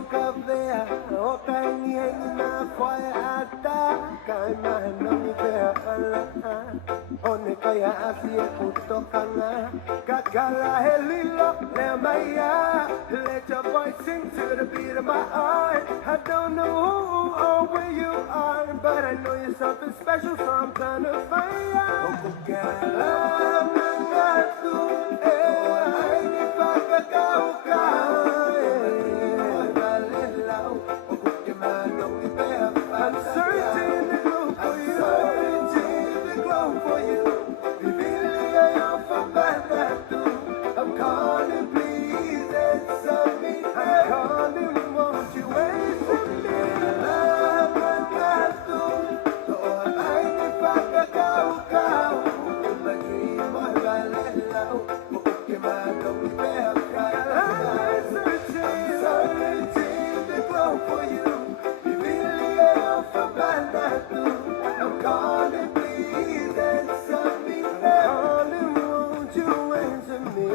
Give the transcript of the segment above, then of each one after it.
Okavea, okaingi na kwai ata, kana no ni vea ala. One kaya asie kutokana, kakala helilo le maya. Let your voice sing to the beat of my heart. I don't know who or where you are, but I know you're something special, so I'm trying to find out. Okukala mangatu, ay ni pagkakauka. I'm searching the globe for you. Searching the globe for you. Revealing your family. I'm calling, please answer me. I'm calling, won't you answer me? Love and gratitude. So I need pagkakaukaw. In my dream, I'm galalaw. I'm searching the globe for you. I'm calling, please answer me. I'm calling, won't you answer me?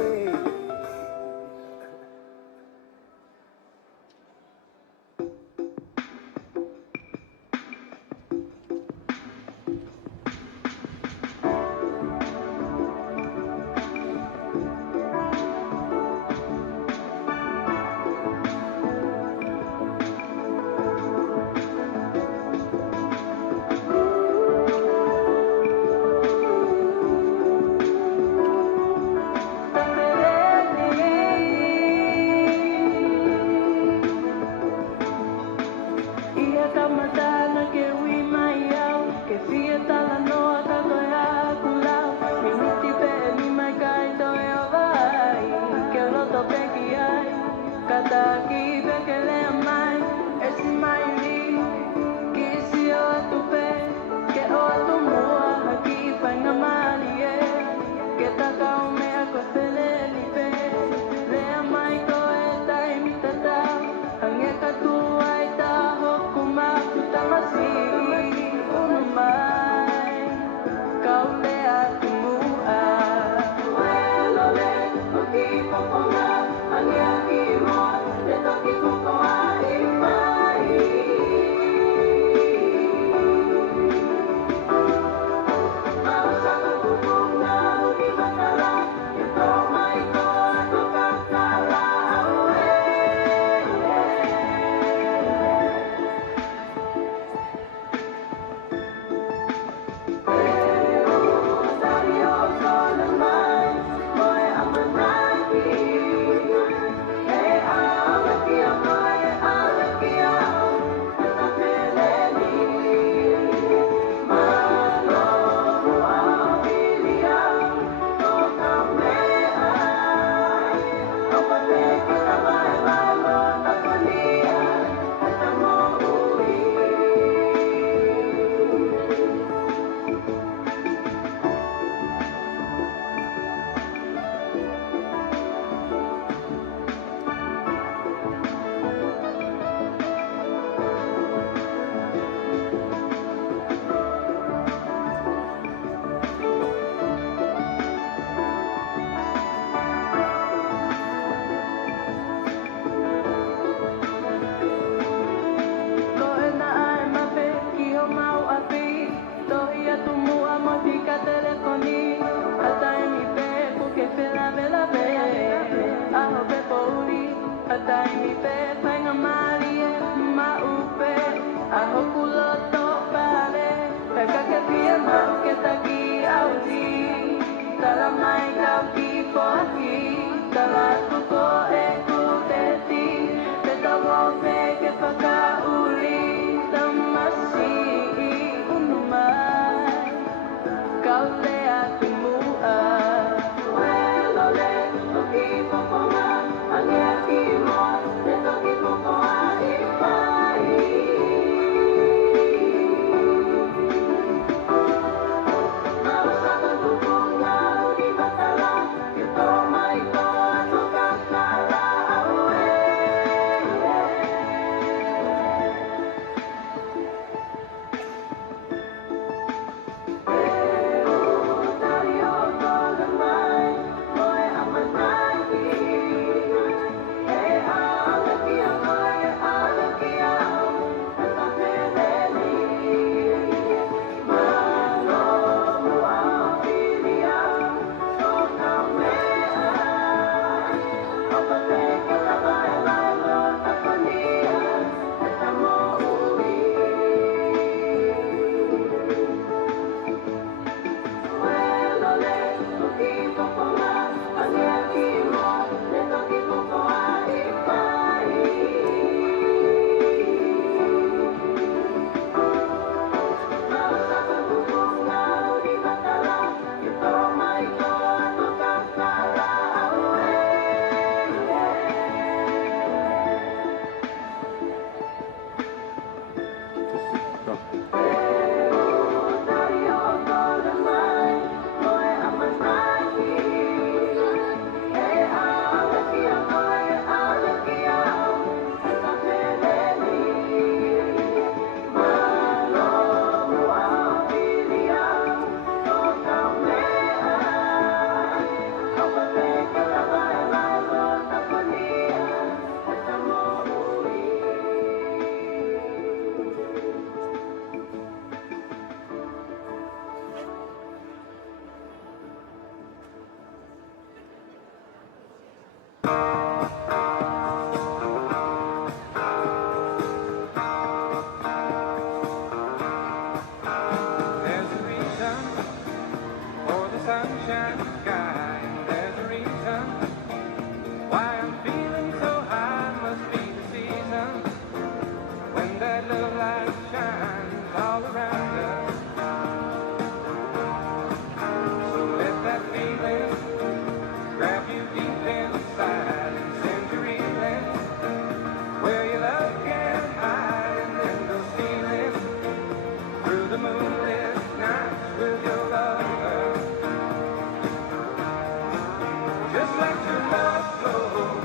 Just let your love flow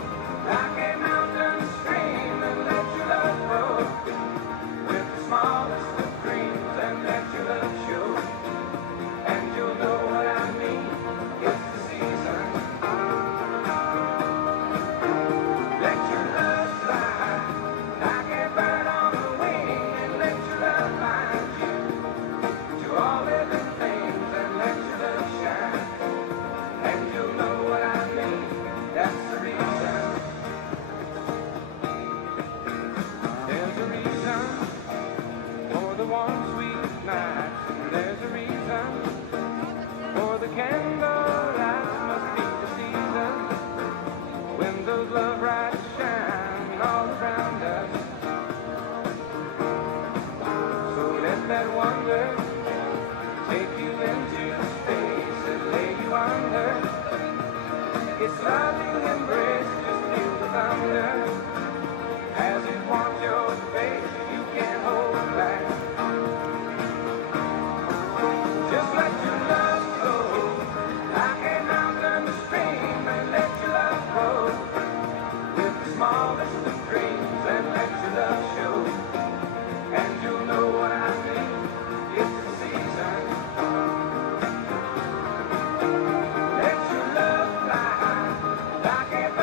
like a mountain stream and let your love grow with the smallest of dreams and let your love show. And you'll know what I mean. It's the season. Let your love fly like a bird on the wing and let your love find you to all living things and let your love shine. And you'll know what I mean. That's the reason. There's a reason for the warm, sweet night. There's a reason for the candlelight. Must be the season when those love lights shine all around us. So let that wonder take you into space and lay you under. Its loving embrace, just feel the thunder as it warms your face. You can't hold back. Just let your love flow like a mountain stream and let your love grow with the smallest of dreams and let your love show. And you'll know what I mean. It's the season. Let your love fly like a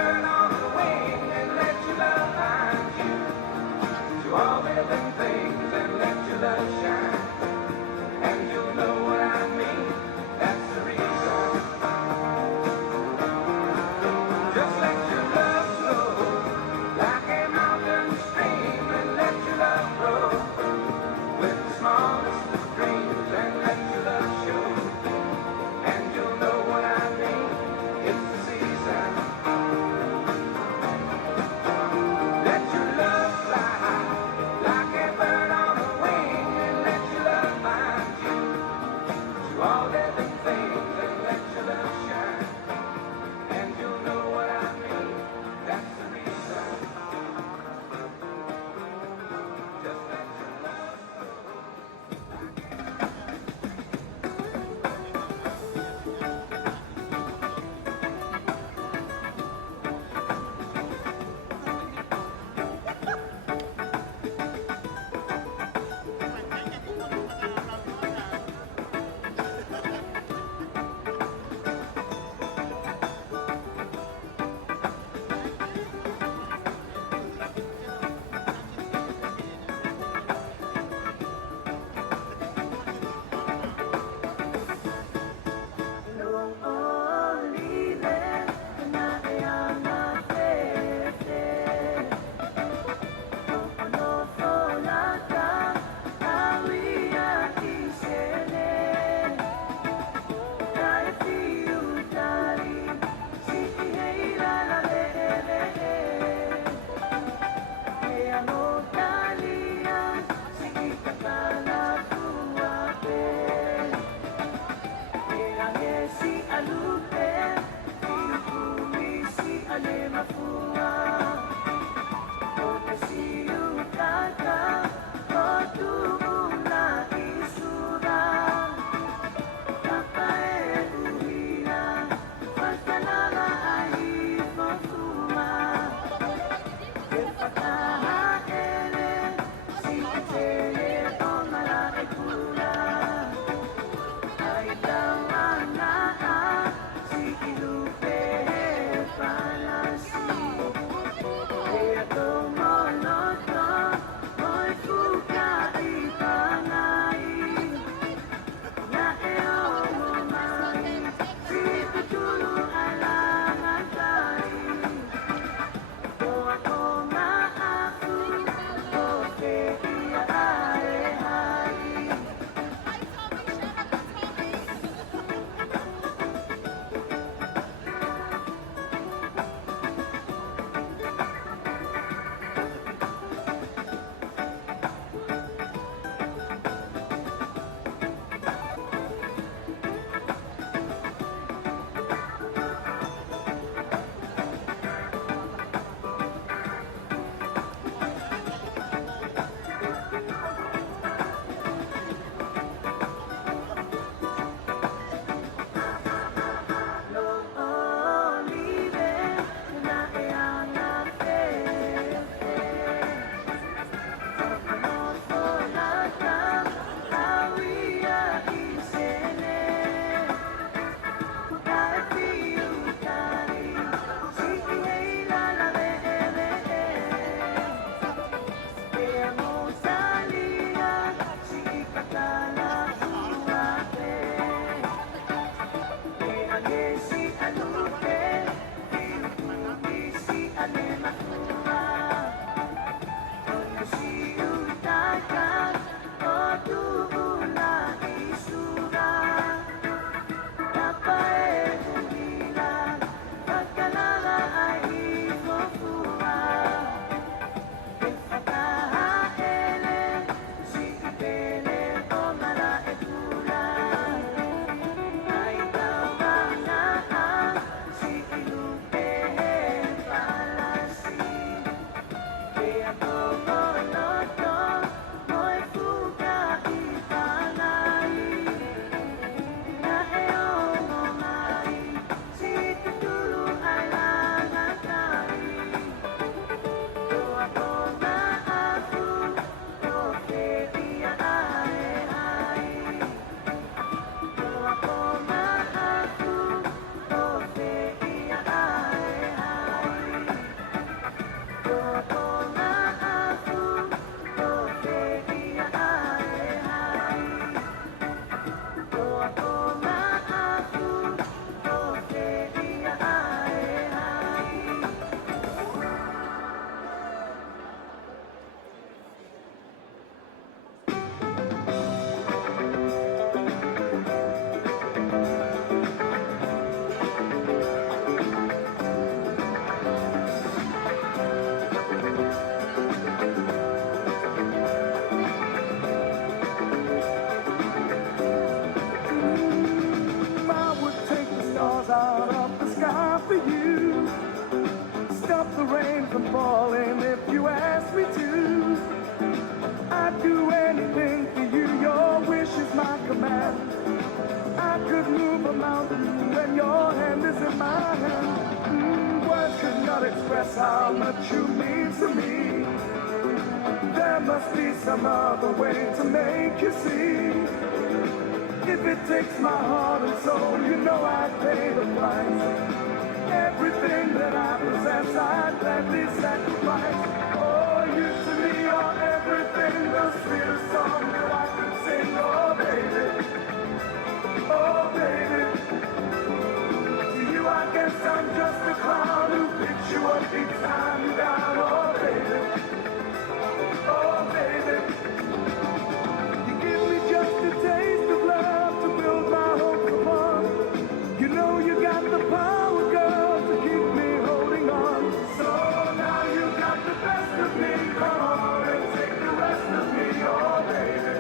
you. Stop the rain from falling if you ask me to. I'd do anything for you, your wish is my command. I could move a mountain when your hand is in my hand. Words could not express how much you mean to me. There must be some other way to make you see. If it takes my heart and soul, you know I'd pay the price. Everything that I possess, I'd gladly sacrifice. Oh, you to me are everything, the sweetest song that I could sing. Oh, baby, oh, baby. To you, I guess I'm just a clown who picks you up each time you're down. Oh, baby, oh, baby. You give me just a taste of love to build my hopes upon. You know you got the power, girl, to keep me holding on. So now you got the best of me. Come on and take the rest of me, oh baby.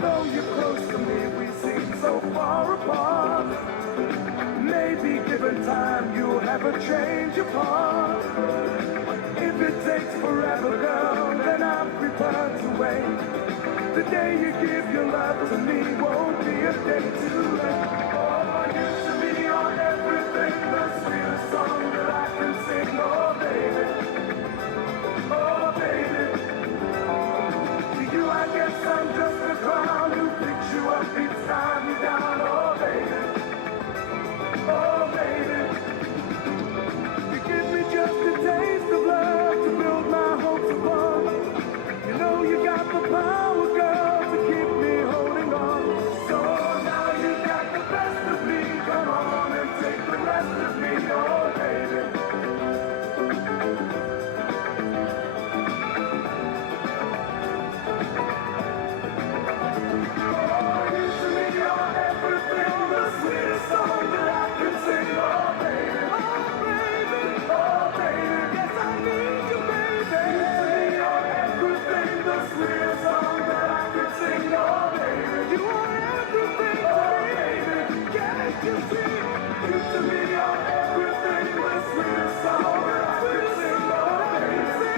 Though you're close to me, we seem so far apart. Maybe given time, you'll have a change of heart. If it takes forever, girl, then I'm prepared to wait. The day you give your love to me won't be a day too late. Oh, you to me are everything, the sweetest song that I can sing. Oh, baby, oh, baby. To you, I guess I'm just a clown who picks you up each time you're down. Oh, baby, oh, baby. You give me just a taste of love to build my hopes upon. You know you got the power, girl, to keep me holding on. So now you got the best of me. Come on and take the rest of me, oh baby. Oh, you to me are everything, the sweetest song that I can sing, oh baby. Oh baby, oh baby, yes I need you, baby. You to me are everything, the sweetest song that I can sing, oh baby. You are everything, oh baby, can't you see? You to me are everything, the sweetest song that I can sing, oh baby.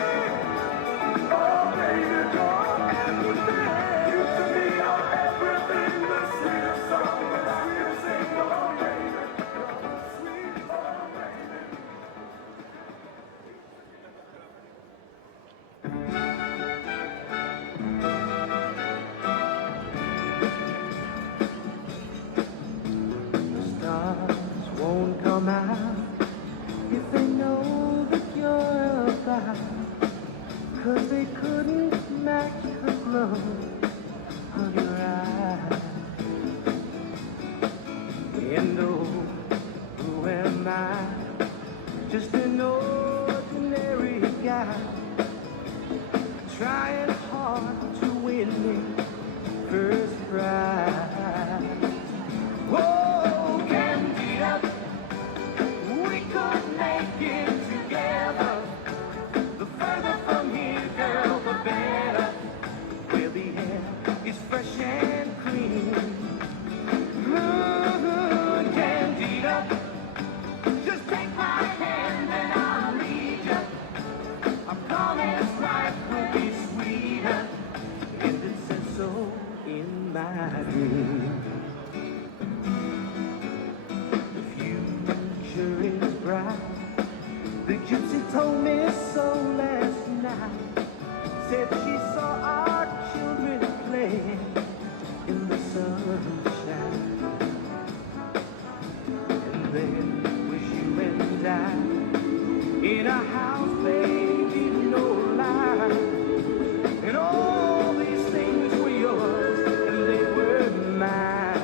Oh baby, you're everything. You to me are everything, the sweetest song that I can sing, oh baby. You're sweet, oh baby. Stars won't come out if they know that you're about, 'cause they couldn't match the glow of your eyes. And oh, who am I? Just an ordinary guy, trying hard to win me first prize. Whoa, Candida, we could make it together. The further from here, girl, the better. Where the air is fresh and clean. Candida, just take my hand and I'll lead you. I promise life will be sweeter, and it says so in my dream. The future is bright. The gypsy told me so last night. Said she saw our children playing in the sunshine. And there was you and I in a house, baby, no lie. And all these things were yours and they were mine.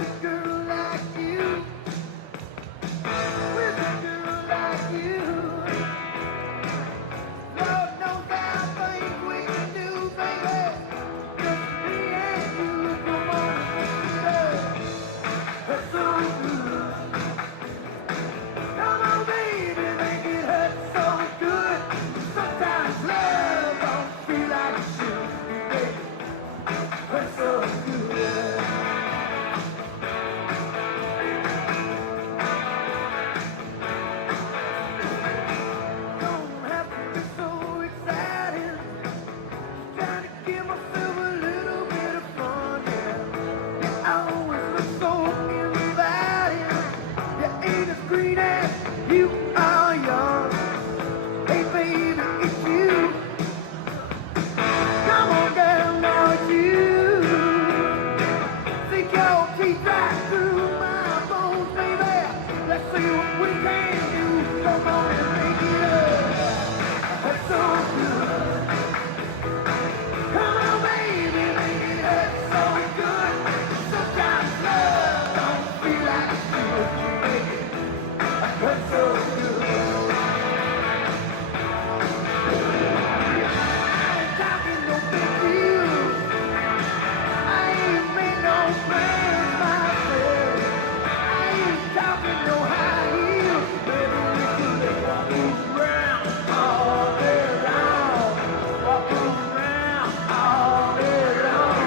a girl like you, with a girl like you. Lord knows how things we can do, baby. Just me and you, come on, baby. That's so good. Come on, baby, make it hurt so good. Sometimes love don't feel like it should be, baby. Hurt so good. Don't have to be so excited. Trying to give myself a little bit of fun, yeah. You always look so inviting. You ain't as green as you are young. Hey baby, it's you. Come on girl, now it's you. Sink your teeth right through my bones, baby. Let's see what we can do. Come on and make it up. That's so good. Come on, baby, make it hurt so good. Sometimes love don't feel like it should, baby. Hurt so good. I ain't talking no big deal. I ain't made no plans myself. I ain't talking no high heels. Baby, we could walk around all day long. Walk around all day long.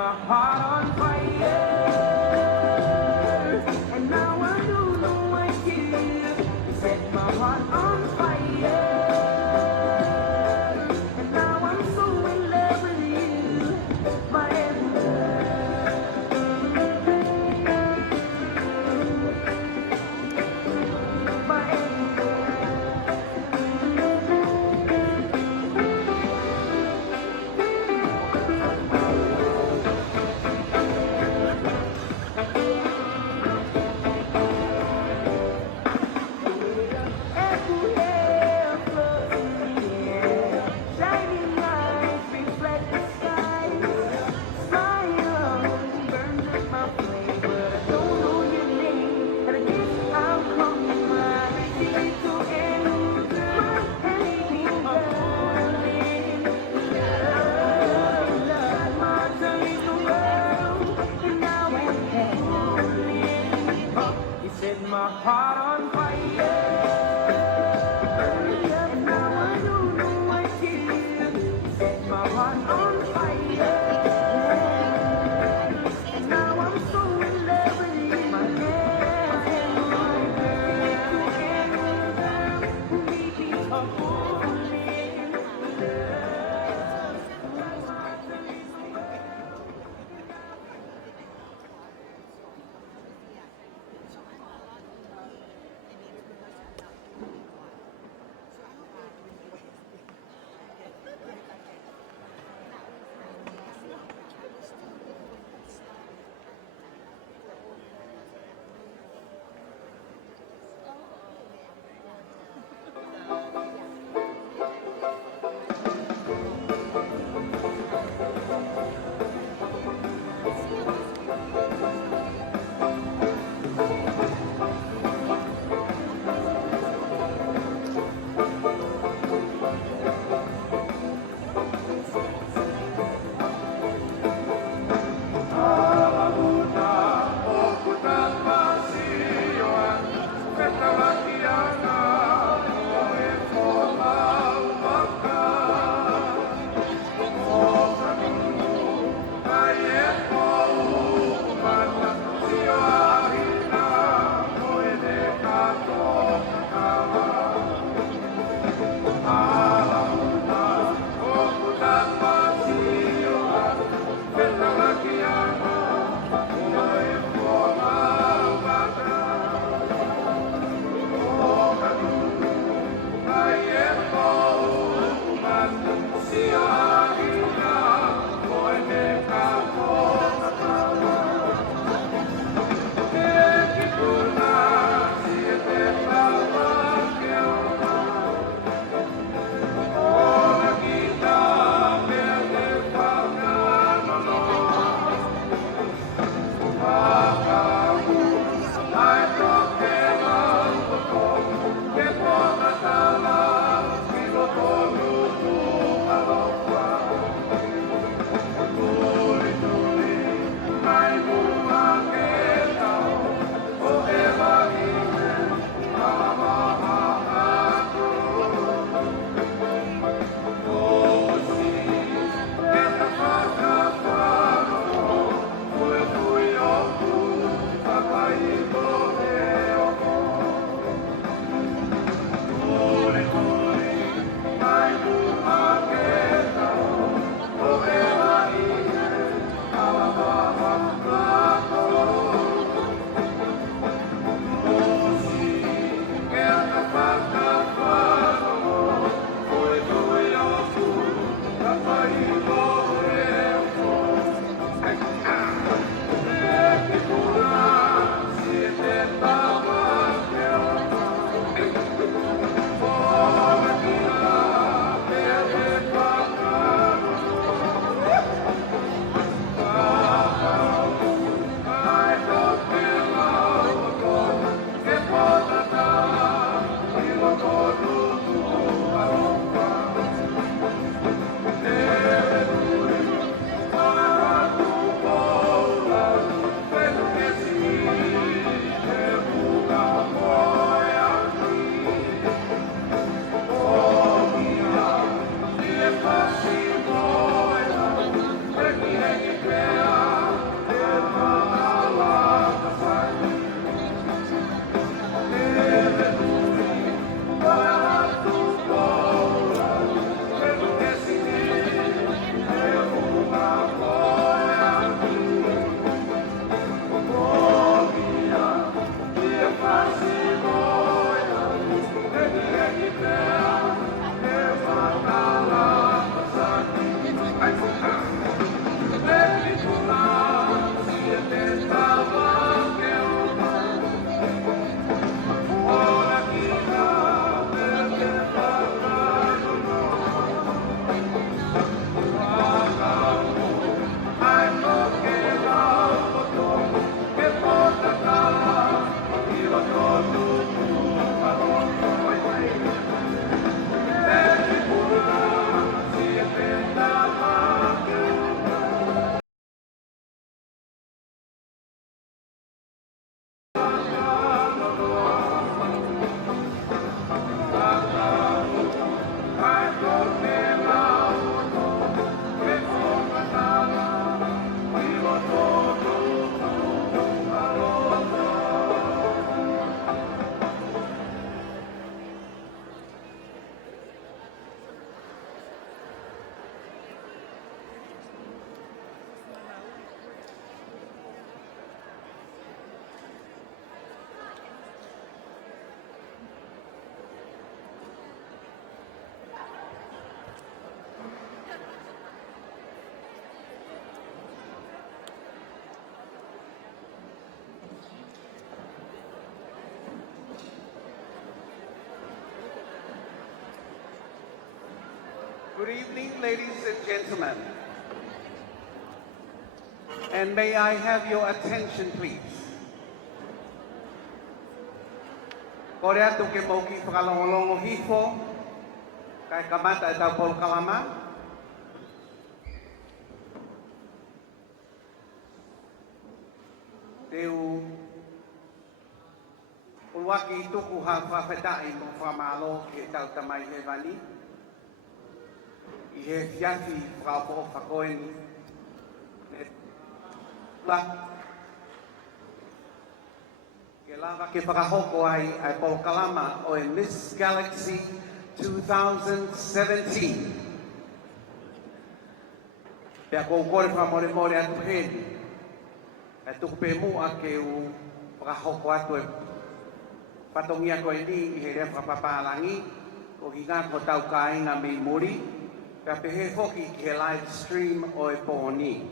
my heart on fire. And now I don't know why you set my heart on fire. And now I'm so in love with you, my everything. My Good evening, ladies and gentlemen. And may I have your attention, please? Kore atu ke mauki whakalongolongo hifo, kai kamata e tau polo kalama. Teu ulwaki tuku ha whawhetai mo whamalo ke tau tamai he wani. I he fiafi whakapo whakoeni. Ke lava ke whakahoko ai polo kalama o e Miss Galaxy 2017. Pea kou kore whamore more atu heni. E tuku pe mua ke u whakahoko atu e patongia koe ni I he rea whapapalangi o ki ngā ko tau ka inga mi muri. Pea pe he hoki ki he live stream o e pōni.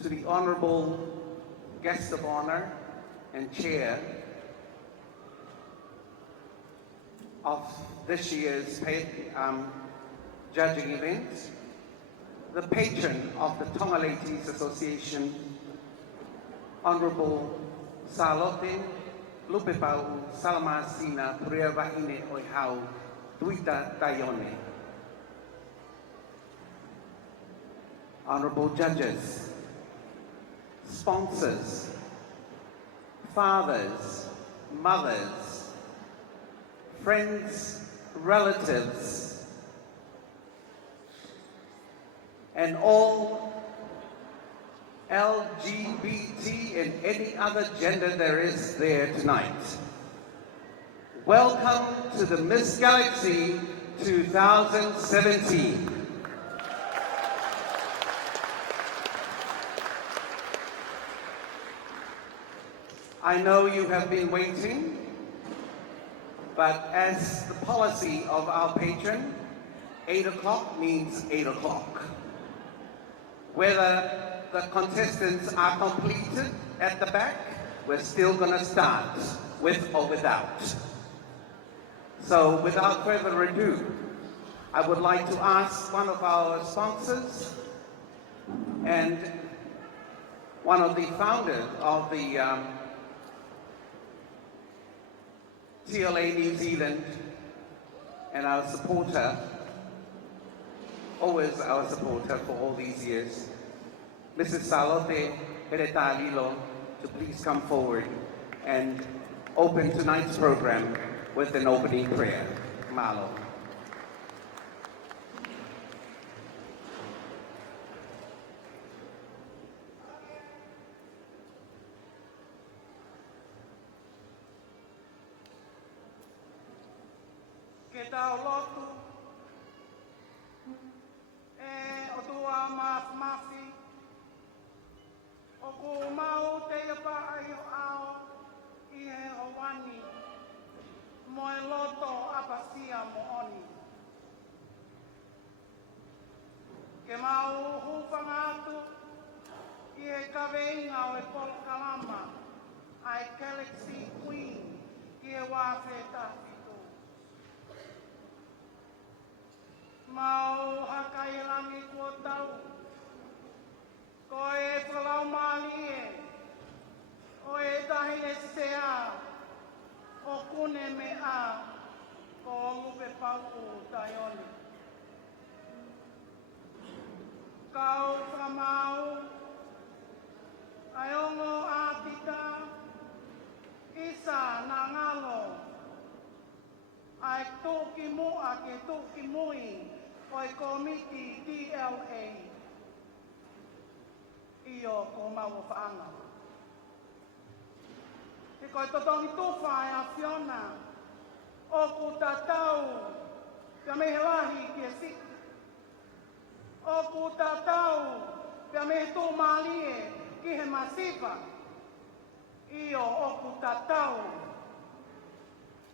To the Honourable Guest of Honour and Chair of this year's judging event, the patron of the Tonga Ladies Association, Honourable Salote Lupepau Salamasina Purea Wahine Oihau Tuita Taione. Honourable Judges, sponsors, fathers, mothers, friends, relatives, and all LGBT and any other gender there is there tonight. Welcome to the Miss Galaxy 2017. I know you have been waiting, but as the policy of our patron, 8 o'clock means 8 o'clock. Whether the contestants are completed at the back, we're still going to start, with or without. So without further ado, I would like to ask one of our sponsors and one of the founders of the TLA New Zealand and our supporter, always our supporter for all these years, Mrs. Salote Heretalilo, to please come forward and open tonight's program with an opening prayer. Malo. Ke tau lotu, o tua mafi, o ko mau te iapa ai o ao, I he o wani, mo e loto apasia mo oni. Ke mau hupanga atu, I he kaweinga o e polo kalama, ai Galaxy Queen, ki e wawhe tafi. Mau hakai langi kua tau, ko e whalau mali o e tahi e sea, o kune me a, ko o lupe pau o Taione. Kau whamau, ai ongo a tita, isa na ngalo, ai toki mua ke toki mui, Oi komiti DLA Iyo ko mau whaanga. Te koe totongi tofa e a Fiona o ku tatau pia mehe lahi ki e siki. O ku tatau pia mehe tō malie ki he masipa. Iyo o ku tatau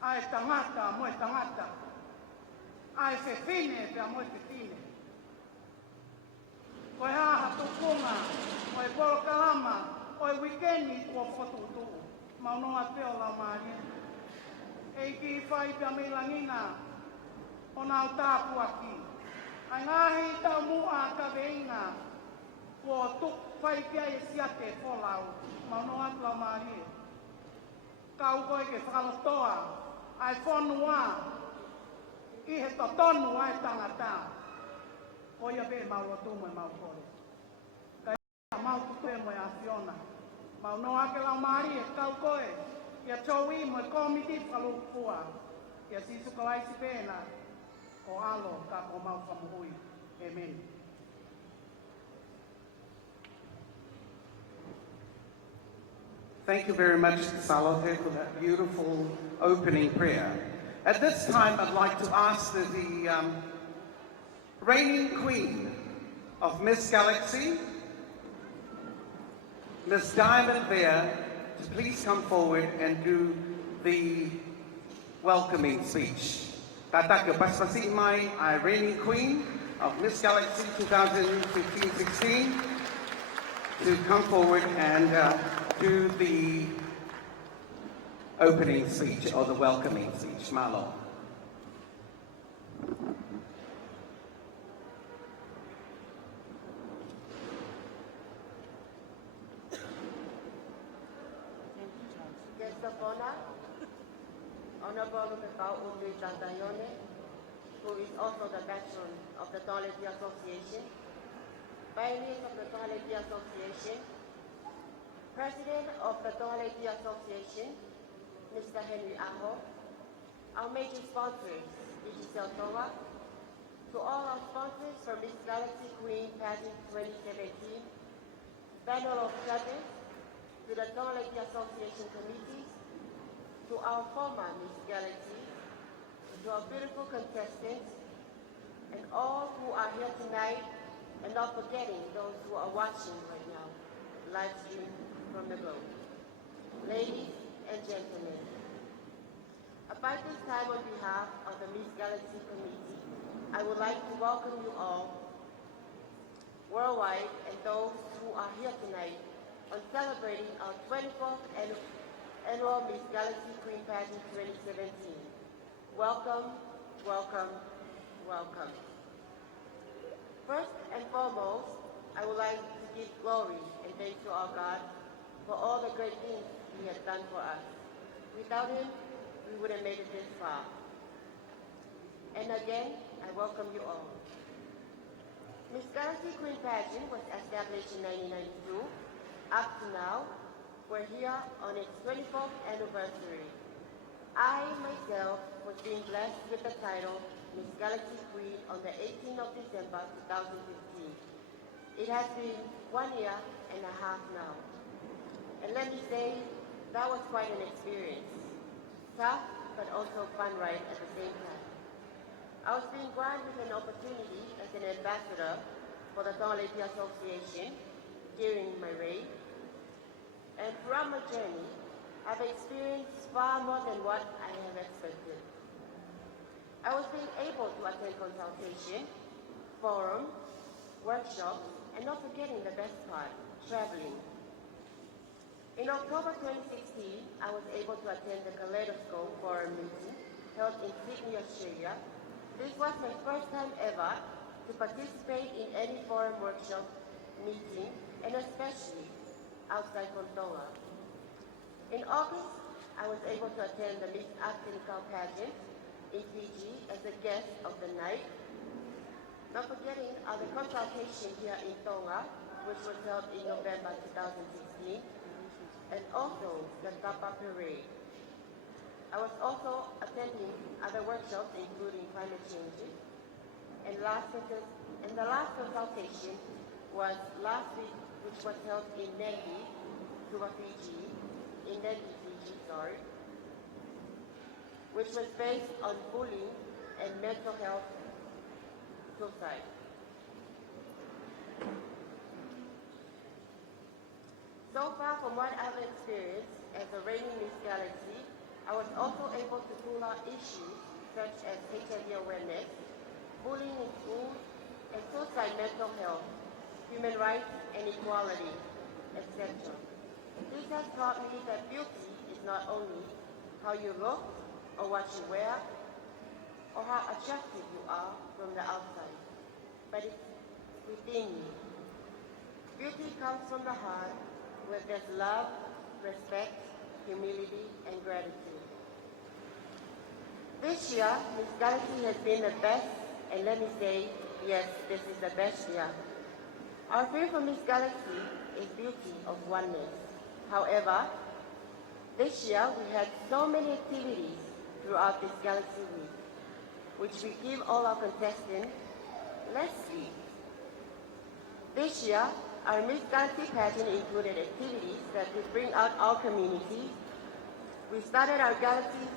ai tangata mo e tangata. Ai whewhine pia mo e whewhine. Koe haha tukunga, o e poro kalama, o e wikeni kua whatutu. Maunonga peo la maria. e ki whai pia me langina o nā tāpu aki. Ai ngāhi tau mua ka veinga kua tuk whai pia e siate wholau mauno atu lau marie. Kau koe ke whakalotoa ai whonua i he totonu ai tangata. Ko ia be mau atu mo mau kore. Kai mau tutu mo a Fiona. Mau no ake lau marie kau koe. Ia chowi mo komiti whalupua. Ia sisu kalai si pēna. Ko alo ka ko mau whamuhui. Amen. Thank you very much, Salote, for that beautiful opening prayer. At this time, I'd like to ask the reigning queen of Miss Galaxy, Miss Diamond there, to please come forward and do the welcoming speech. Tataka Paspasi Mai, I reigning queen of Miss Galaxy 2015-16, to come forward and do the opening speech or the welcoming speech. Malo. Guest of honor, Honorable Pekau Undri Tantayone, who is also the patron of the Toiletry Association, pioneers of the Toiletry Association, President of the Toiletry Association, Mr. Henry Aho, our major sponsors, Digicel Toa, to all our sponsors for Miss Galaxy Queen Pageant 2017, panel of judges, to the Toiletry Association committees, to our former Miss Galaxy, to our beautiful contestants, and all who are here tonight, and not forgetting those who are watching right now, live stream from the globe. Ladies and gentlemen, about this time on behalf of the Miss Galaxy Committee, I would like to welcome you all worldwide and those who are here tonight on celebrating our 24th annual Miss Galaxy Queen Pageant 2017. Welcome, welcome, welcome. First and foremost, I would like to give glory and thanks to our God for all the great things He has done for us. Without Him, we wouldn't have made it this far. And again, I welcome you all. Miss Galaxy Queen Pageant was established in 1992. Up to now, we're here on its 24th anniversary. I, myself, was being blessed with the title Miss Galaxy Queen on the 18th of December 2015. It has been 1 year and a half now. And let me say, that was quite an experience. Tough, but also fun ride at the same time. I was being granted an opportunity as an ambassador for the Toiletry Association during my reign. And throughout my journey, I've experienced far more than what I have expected. I was being able to attend consultation, forums, workshops, and not forgetting the best part, traveling. In October 2016, I was able to attend the Kaleidoscope Forum meeting held in Sydney, Australia. This was my first time ever to participate in any forum workshop meeting, and especially outside Kontoa. In August, I was able to attend the Miss Africa pageant in Fiji as a guest of the night. Not forgetting the consultation here in Tonga, which was held in November 2016, and also the Tapa Parade. I was also attending other workshops, including climate changes, and the last consultation was last week, which was held in Negi, Fiji, which was based on bullying and mental health suicide. So far from what I've experienced as a reigning Miss Galaxy, I was also able to pull out issues such as HIV awareness, bullying in schools, and suicide, mental health, human rights and equality, etc. This has taught me that beauty is not only how you look, or what you wear, or how attractive you are from the outside, but it's within you. Beauty comes from the heart, where there's love, respect, humility, and gratitude. This year, Miss Galaxy has been the best, and let me say, yes, this is the best year. Our theme for Miss Galaxy is beauty of oneness. However, this year we had so many activities throughout this Galaxy Week, which we give all our contestants less sleep. This year, our Miss Galaxy pageant included activities that would bring out our community. We started our Galaxy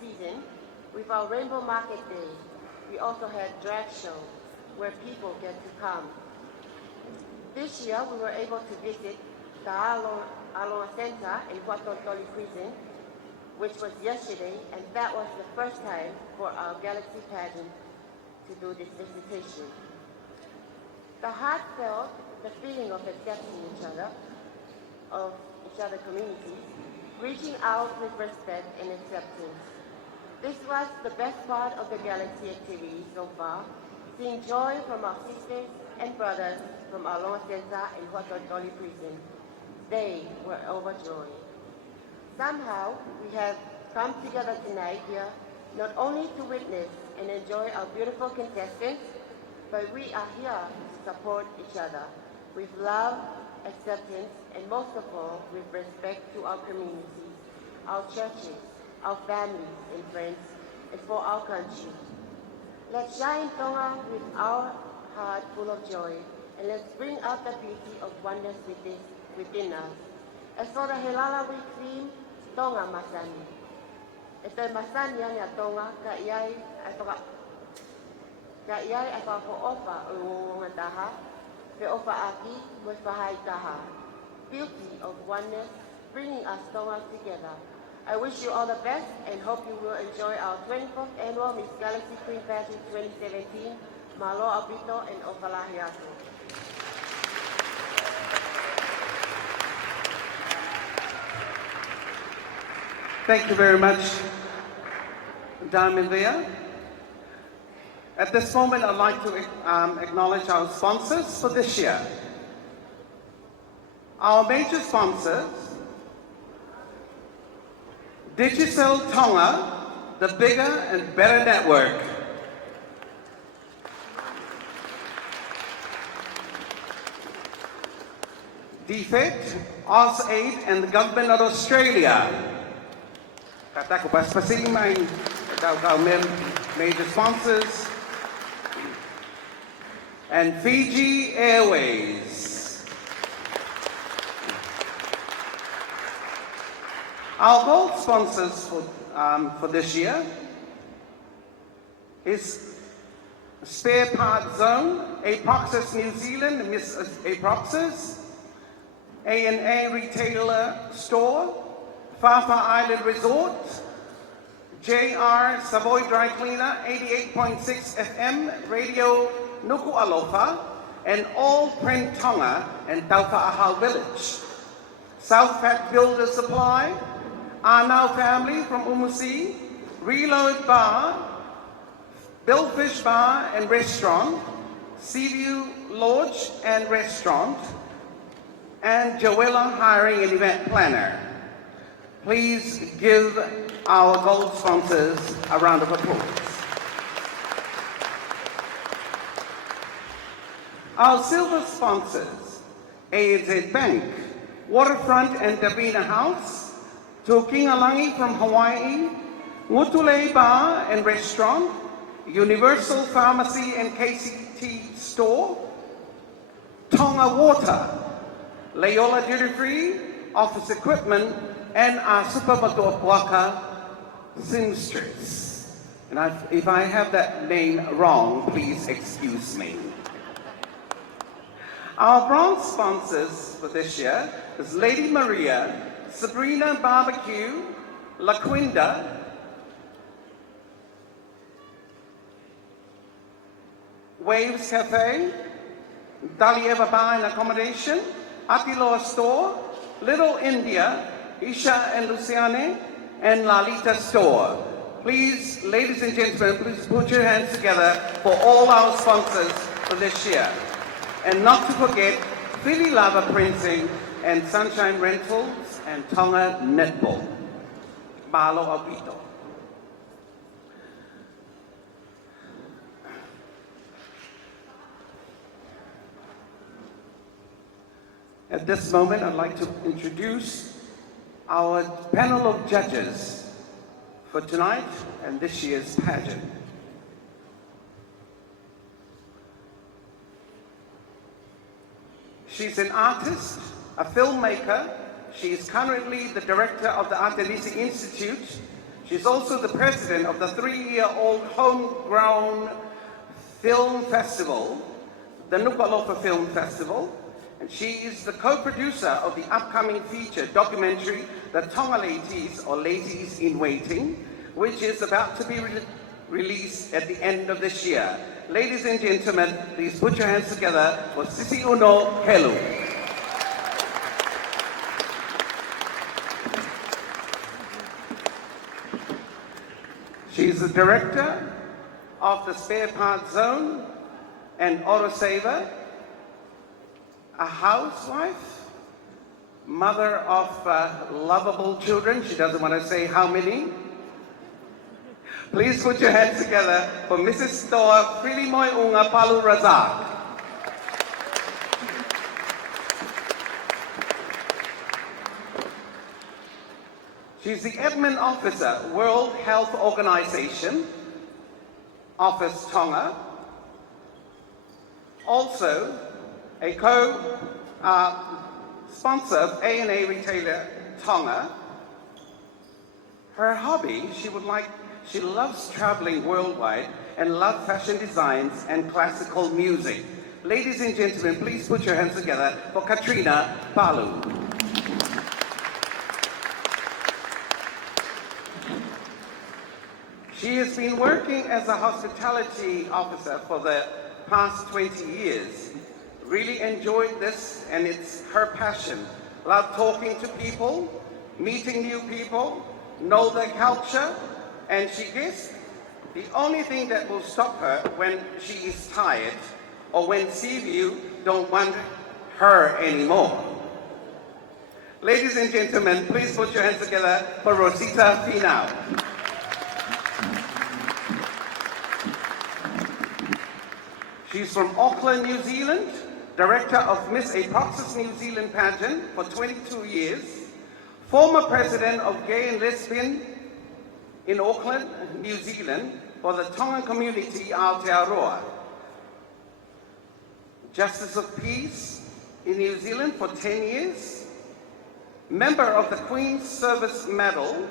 season with our Rainbow Market Day. We also had drag shows where people get to come. This year, we were able to visit the Aloha Center in Huatontoli Prison, which was yesterday, and that was the first time for our Galaxy pageant to do this visitation. The heartfelt, the feeling of accepting each other, of each other communities, reaching out with respect and acceptance. This was the best part of the Galaxy activity so far, seeing joy from our sisters and brothers from our Aloha Center and Huatontoli Prison. They were overjoyed. Somehow, we have come together tonight here, not only to witness and enjoy our beautiful contestants, but we are here to support each other with love, acceptance, and most of all, with respect to our communities, our churches, our families and friends, and for our country. Let's shine Tonga with our heart full of joy, and let's bring out the beauty of oneness within us. As for the Helala Week theme, Tonga Masani. Ito masani niya Tonga ka iyay ay papa-ofa o nga taha, pe ofa aki with pahay taha. Beauty of oneness, bringing us Tonga together. I wish you all the best and hope you will enjoy our 24th annual Miss Galaxy Queen Pageant 2017. Malo abito and ofalahi ako. Thank you very much, Diamond Leah. At this moment, I'd like to acknowledge our sponsors for this year. Our major sponsors, Digicel Tonga, the bigger and better network. DFIT, AusAid, and the Government of Australia. Kata ko paspasin may major sponsors. And Fiji Airways. Our gold sponsors for this year is Spare Part Zone, Aproxis New Zealand, Miss Aproxis, A&A Retailer Store, Fafa Island Resort, JR Savoy Dry Cleaner, 88.6 FM, Radio Nuku Alofa, and All Print Tonga and Taufa'ahau Village. South Pac Builder Supply, Anau Family from Umusi, Reload Bar, Billfish Bar and Restaurant, Seaview Lodge and Restaurant, and Joella Hiring and Event Planner. Please give our gold sponsors a round of applause. Our silver sponsors, ANZ Bank, Waterfront and Davina House, Tokingalangi from Hawaii, Ngutule Bar and Restaurant, Universal Pharmacy and KCT Store, Tonga Water, Leola Duty Free, Office Equipment, and our Supermatua Puaka Seamstress. And if I have that name wrong, please excuse me. Our bronze sponsors for this year is Lady Maria, Sabrina Barbecue, La Quinta, Waves Cafe, Dalieva Bar and Accommodation, Atiloa Store, Little India, Isha and Luciane, and Lalita Store. Please, ladies and gentlemen, please put your hands together for all our sponsors for this year. And not to forget, Philly Lava Printing and Sunshine Rentals and Tonga Netball. Malo Abito. At this moment, I'd like to introduce our panel of judges for tonight and this year's pageant. She's an artist, a filmmaker. She is currently the director of the Artelisi Institute. She's also the president of the 3-year-old homegrown film festival, the Nuku'alofa Film Festival. And she is the co-producer of the upcoming feature documentary, The Tonga Ladies, or Ladies in Waiting, which is about to be released at the end of this year. Ladies and gentlemen, please put your hands together for Sisi Uno Helu. She is the director of the Spare Parts Zone and Auto Saver, a housewife, mother of lovable children. She doesn't want to say how many. Please put your hands together for Mrs. Stoa Filimoy Unga Palu Razak. She's the admin officer, World Health Organization, Office Tonga. Also, a co-sponsor of A&A retailer Tonga. Her hobby, she loves traveling worldwide and loves fashion designs and classical music. Ladies and gentlemen, please put your hands together for Katrina Palu. She has been working as a hospitality officer for the past 20 years. Really enjoyed this, and it's her passion. Love talking to people, meeting new people, know their culture, and she guessed the only thing that will stop her when she is tired or when Seaview don't want her anymore. Ladies and gentlemen, please put your hands together for Rosita Finau. She's from Auckland, New Zealand, director of Miss Apoxis New Zealand pageant for 22 years, former president of Gay and Lesbian in Auckland, New Zealand, for the Tongan community Aotearoa, Justice of Peace in New Zealand for 10 years, member of the Queen's Service Medal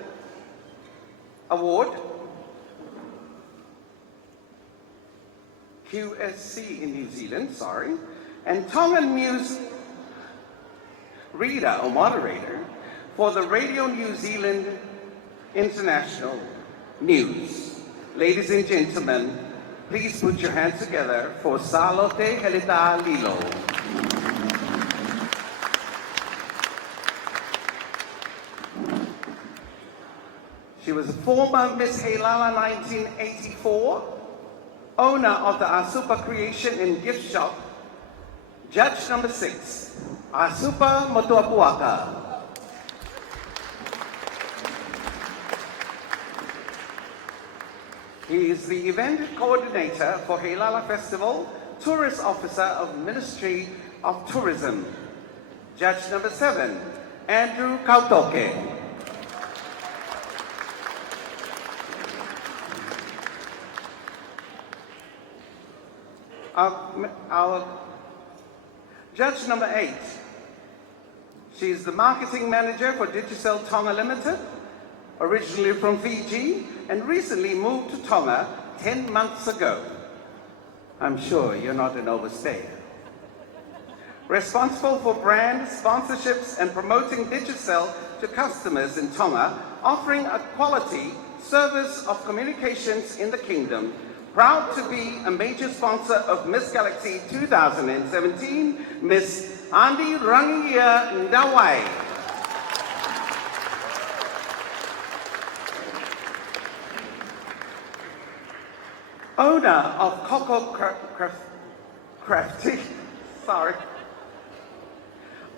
Award, QSC in New Zealand, and Tongan News reader or moderator for the Radio New Zealand International News. Ladies and gentlemen, please put your hands together for Salote Helita Lilo. She was a former Miss Heilala 1984, owner of the Asupa Creation and Gift Shop, Judge number 6, Asupa Motuapuaka. He is the event coordinator for Heilala Festival, tourist officer of Ministry of Tourism. Judge number 7, Andrew Kautoke. Our judge number 8, she's the marketing manager for Digicel Tonga Limited, originally from Fiji, and recently moved to Tonga 10 months ago. I'm sure you're not an overstayer. Responsible for brand sponsorships and promoting Digicel to customers in Tonga, offering a quality service of communications in the kingdom. Proud to be a major sponsor of Miss Galaxy 2017, Miss Andi Rangia Ndawai. owner of Coco Craftique, sorry.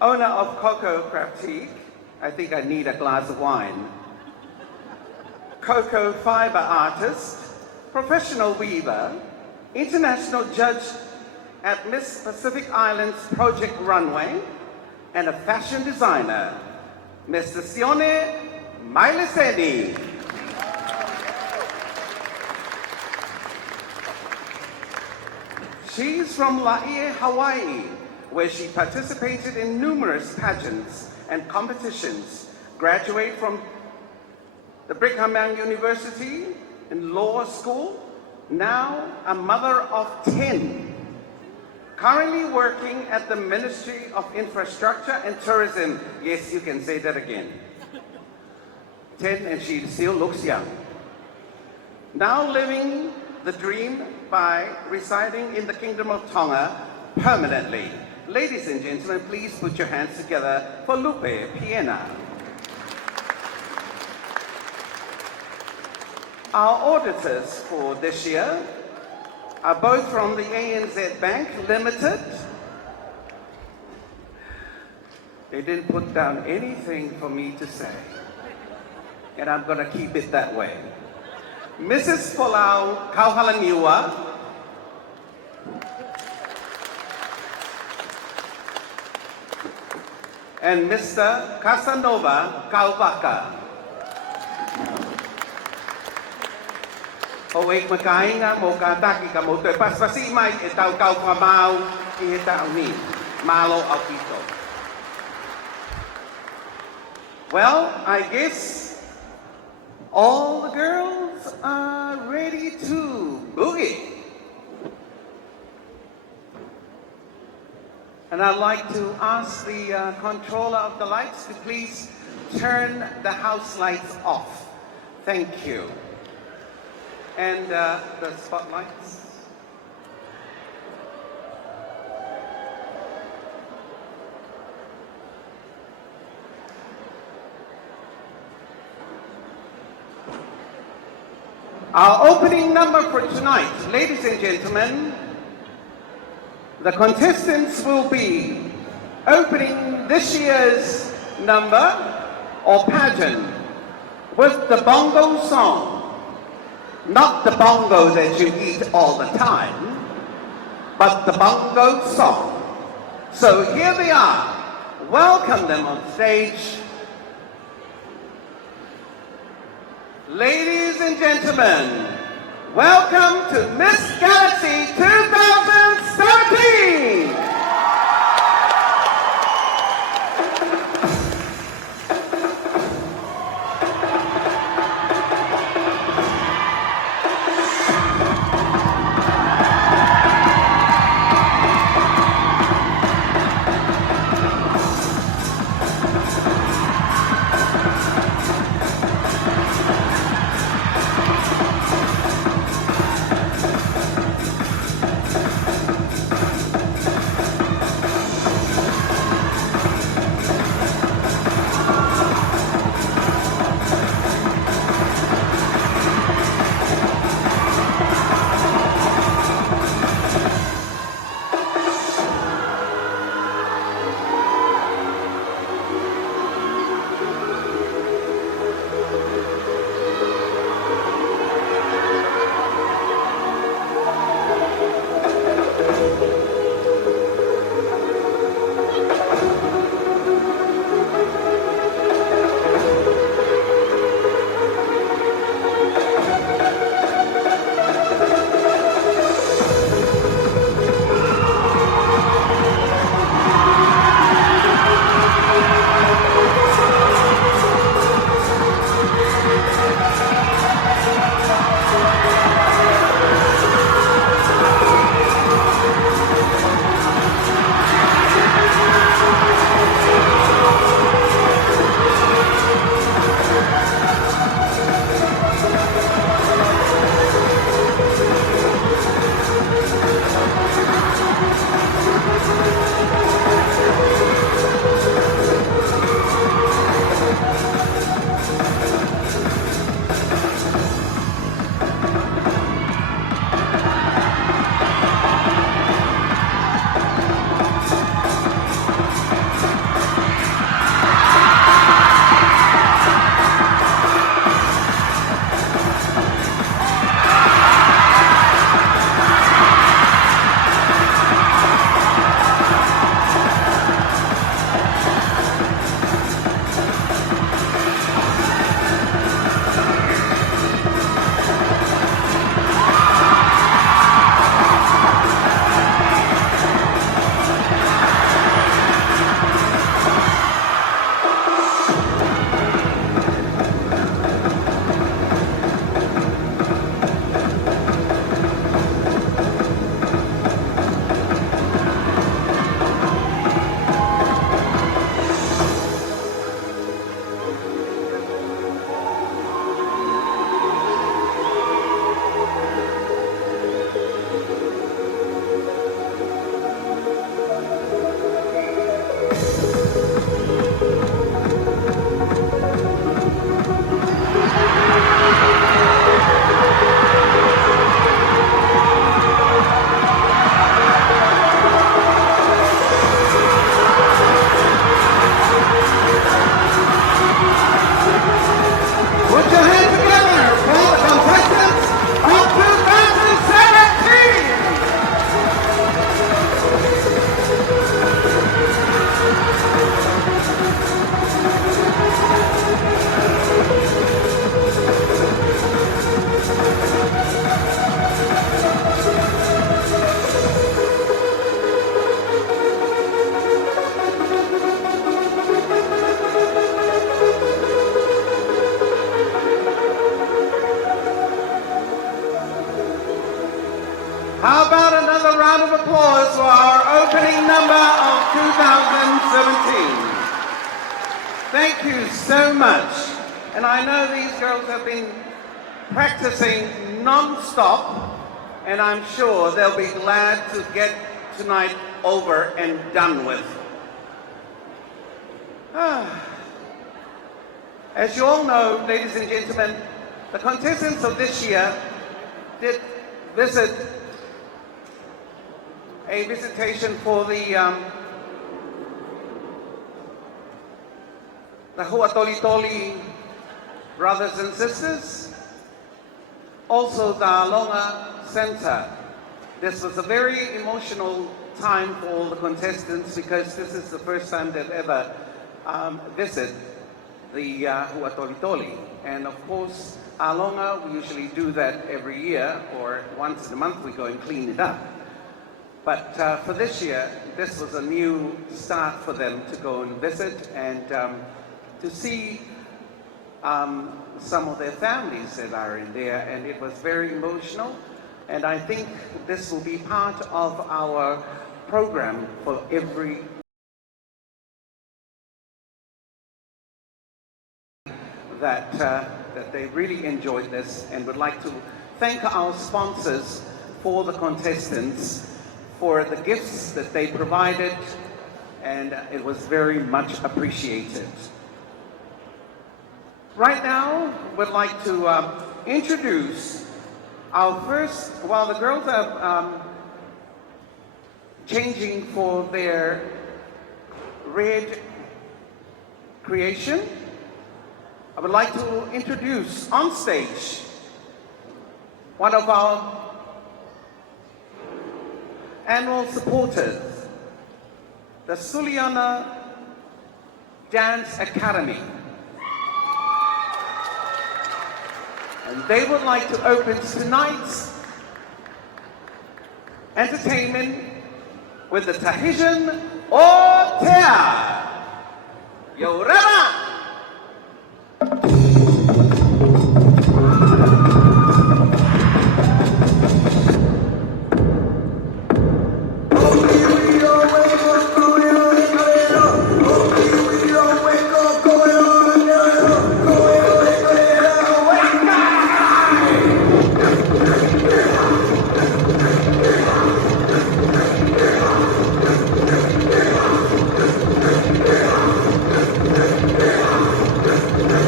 Owner of Coco Craftique, I think I need a glass of wine. Cocoa fiber artist, professional weaver, international judge at Miss Pacific Islands Project Runway, and a fashion designer, Mr. Sione Mailiseni. She's from Laie, Hawaii, where she participated in numerous pageants and competitions, graduated from the Brigham Young University in law school, now a mother of 10, currently working at the Ministry of Infrastructure and Tourism. Yes, you can say that again. 10 and she still looks young. Now living the dream by residing in the Kingdom of Tonga permanently. Ladies and gentlemen, please put your hands together for Lupe Piena. Our auditors for this year are both from the ANZ Bank Limited. They didn't put down anything for me to say, and I'm going to keep it that way. Mrs. Folau Kauhalaniwa, and Mr. Casanova Kauvaka. O e makainga mo kataki ka mo te paspasi mai e tau kau pamau I he tau ni. Malo au kito. Well, I guess all the girls are ready to boogie. And I'd like to ask the controller of the lights to please turn the house lights off. Thank you. And the spotlights. Our opening number for tonight, ladies and gentlemen, the contestants will be opening this year's number or pageant with the bongo song. Not the bongo that you eat all the time, but the bongo song. So here they are. Welcome them on stage. Ladies and gentlemen, welcome to Miss Galaxy 2017! applause for our opening number of 2017. Thank you so much. And I know these girls have been practicing non-stop, and I'm sure they'll be glad to get tonight over and done with. As you all know, ladies and gentlemen, the contestants of this year did visit a visitation for the Huatoli brothers and sisters, also the Alonga Center. This was a very emotional time for all the contestants because this is the first time they've ever visited the Huatoli. And of course, Alonga, we usually do that every year, or once in a month we go and clean it up. But for this year, this was a new start for them to go and visit and to see some of their families that are in there, and it was very emotional. And I think this will be part of our program for every that they really enjoyed this, and would like to thank our sponsors for the contestants for the gifts that they provided, and it was very much appreciated. Right now, we'd like to introduce our first, while the girls are changing for their red creation, I would like to introduce on stage one of our annual supporters, the Suliana Dance Academy. And they would like to open tonight's entertainment with the Tahitian Otea. Yorema!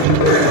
Yeah.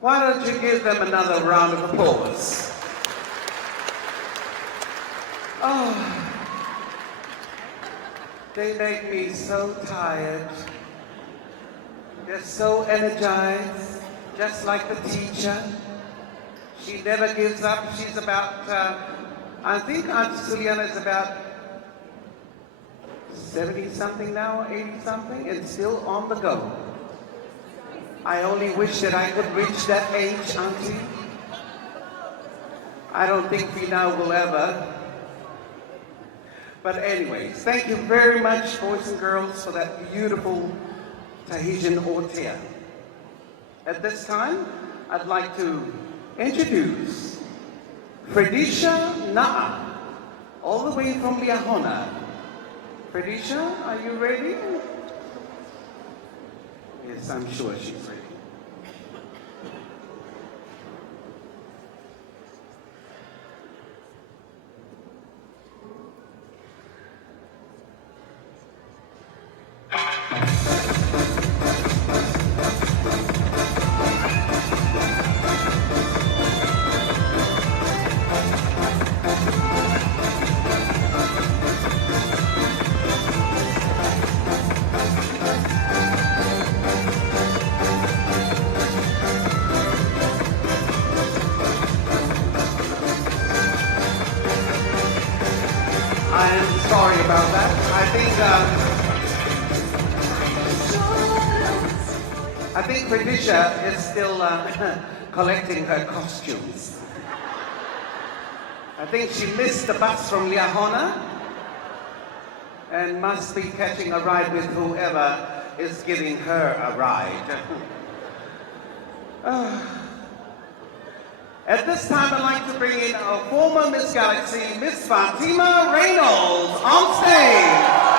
Why don't you give them another round of applause? Oh, they make me so tired. They're so energized, just like the teacher. She never gives up. She's about, I think Aunt Suliana is about 70-something now, 80-something, and still on the go. I only wish that I could reach that age, Auntie. I don't think we now will ever. But anyways, thank you very much, boys and girls, for that beautiful Tahitian otea. At this time, I'd like to introduce Fredisha Na'a, all the way from Liahona. Fredisha, are you ready? Yes, I'm sure she's ready. I'm sorry about that. I think Fredisha is still collecting her costumes. I think she missed the bus from Liahona and must be catching a ride with whoever is giving her a ride. At this time, I'd like to bring in our former Miss Galaxy, Miss Fatima Reynolds, on stage.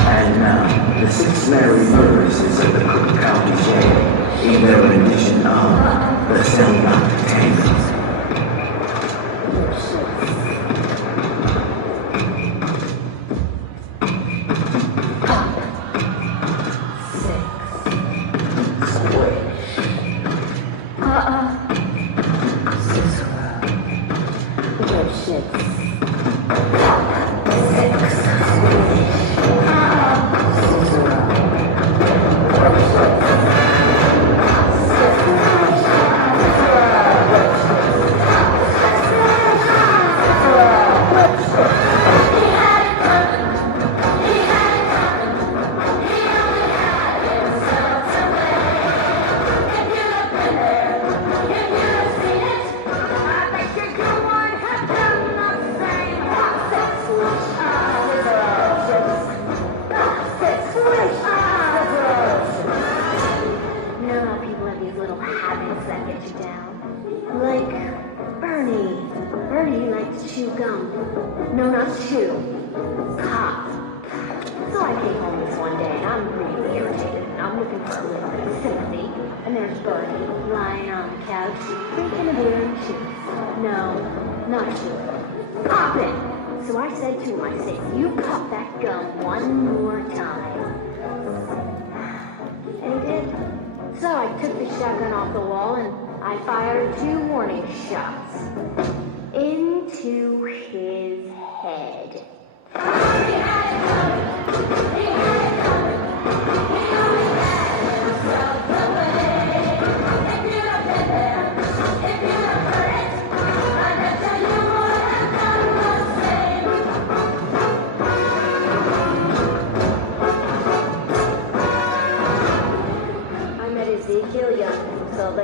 And now, the 6 Larry murders of the Cook County Jail in their rendition of the Cell Block Tangles. Bernie likes to chew gum. No, not chew. Pop. So I came home this one day and I'm really irritated and I'm looking for a little bit of sympathy. And there's Bernie lying on the couch, drinking a beer and chips. No, not chewing. Popping. So I said to him, I said, you pop that gum one more time. And he did. So I took the shotgun off the wall and I fired 2 warning shots into his head.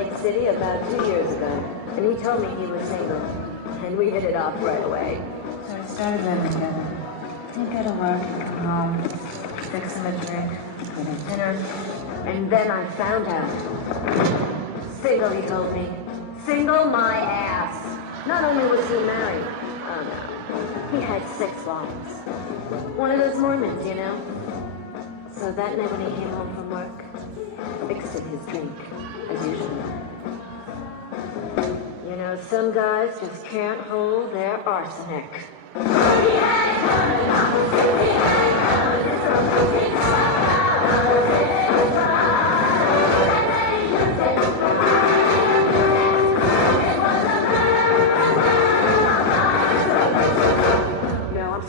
Lake City about 2 years ago, and he told me he was single, and we hit it off right away. So we started living together. He'd go to work and come home, fix him a drink, get him dinner. And then I found out. Single, he told me. Single my ass. Not only was he married, oh no, he had 6 wives. One of those Mormons, you know. So that night when he came home from work, fixed him his drink, as usual. You know, some guys just can't hold their arsenic.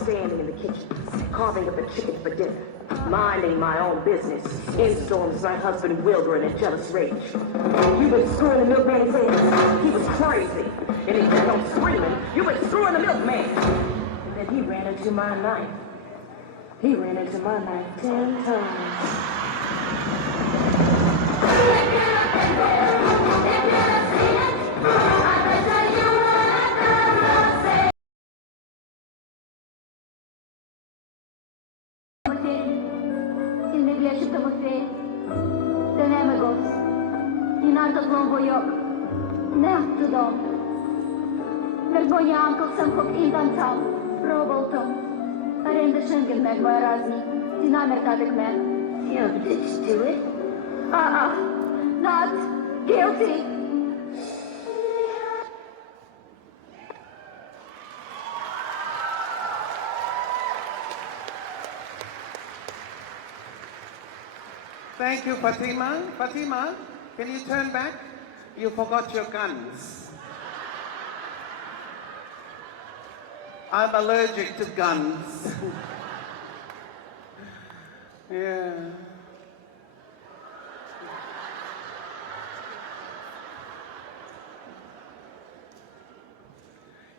Standing in the kitchen, carving up a chicken for dinner, minding my own business. In storms my husband Wilbur in a jealous rage. You've been screwing the milkman's ass. He was crazy. And he kept on screaming, you've been screwing the milkman. And then he ran into my knife. He ran into my knife 10 times. Vergonjánko sem kot indancam, roboltom. Arenda Schengen meg vagy razni. Ti namertatek meg. Yeah, but did you do it? Not guilty. Thank you, Fatima. Fatima, can you turn back? You forgot your guns. I'm allergic to guns. Yeah.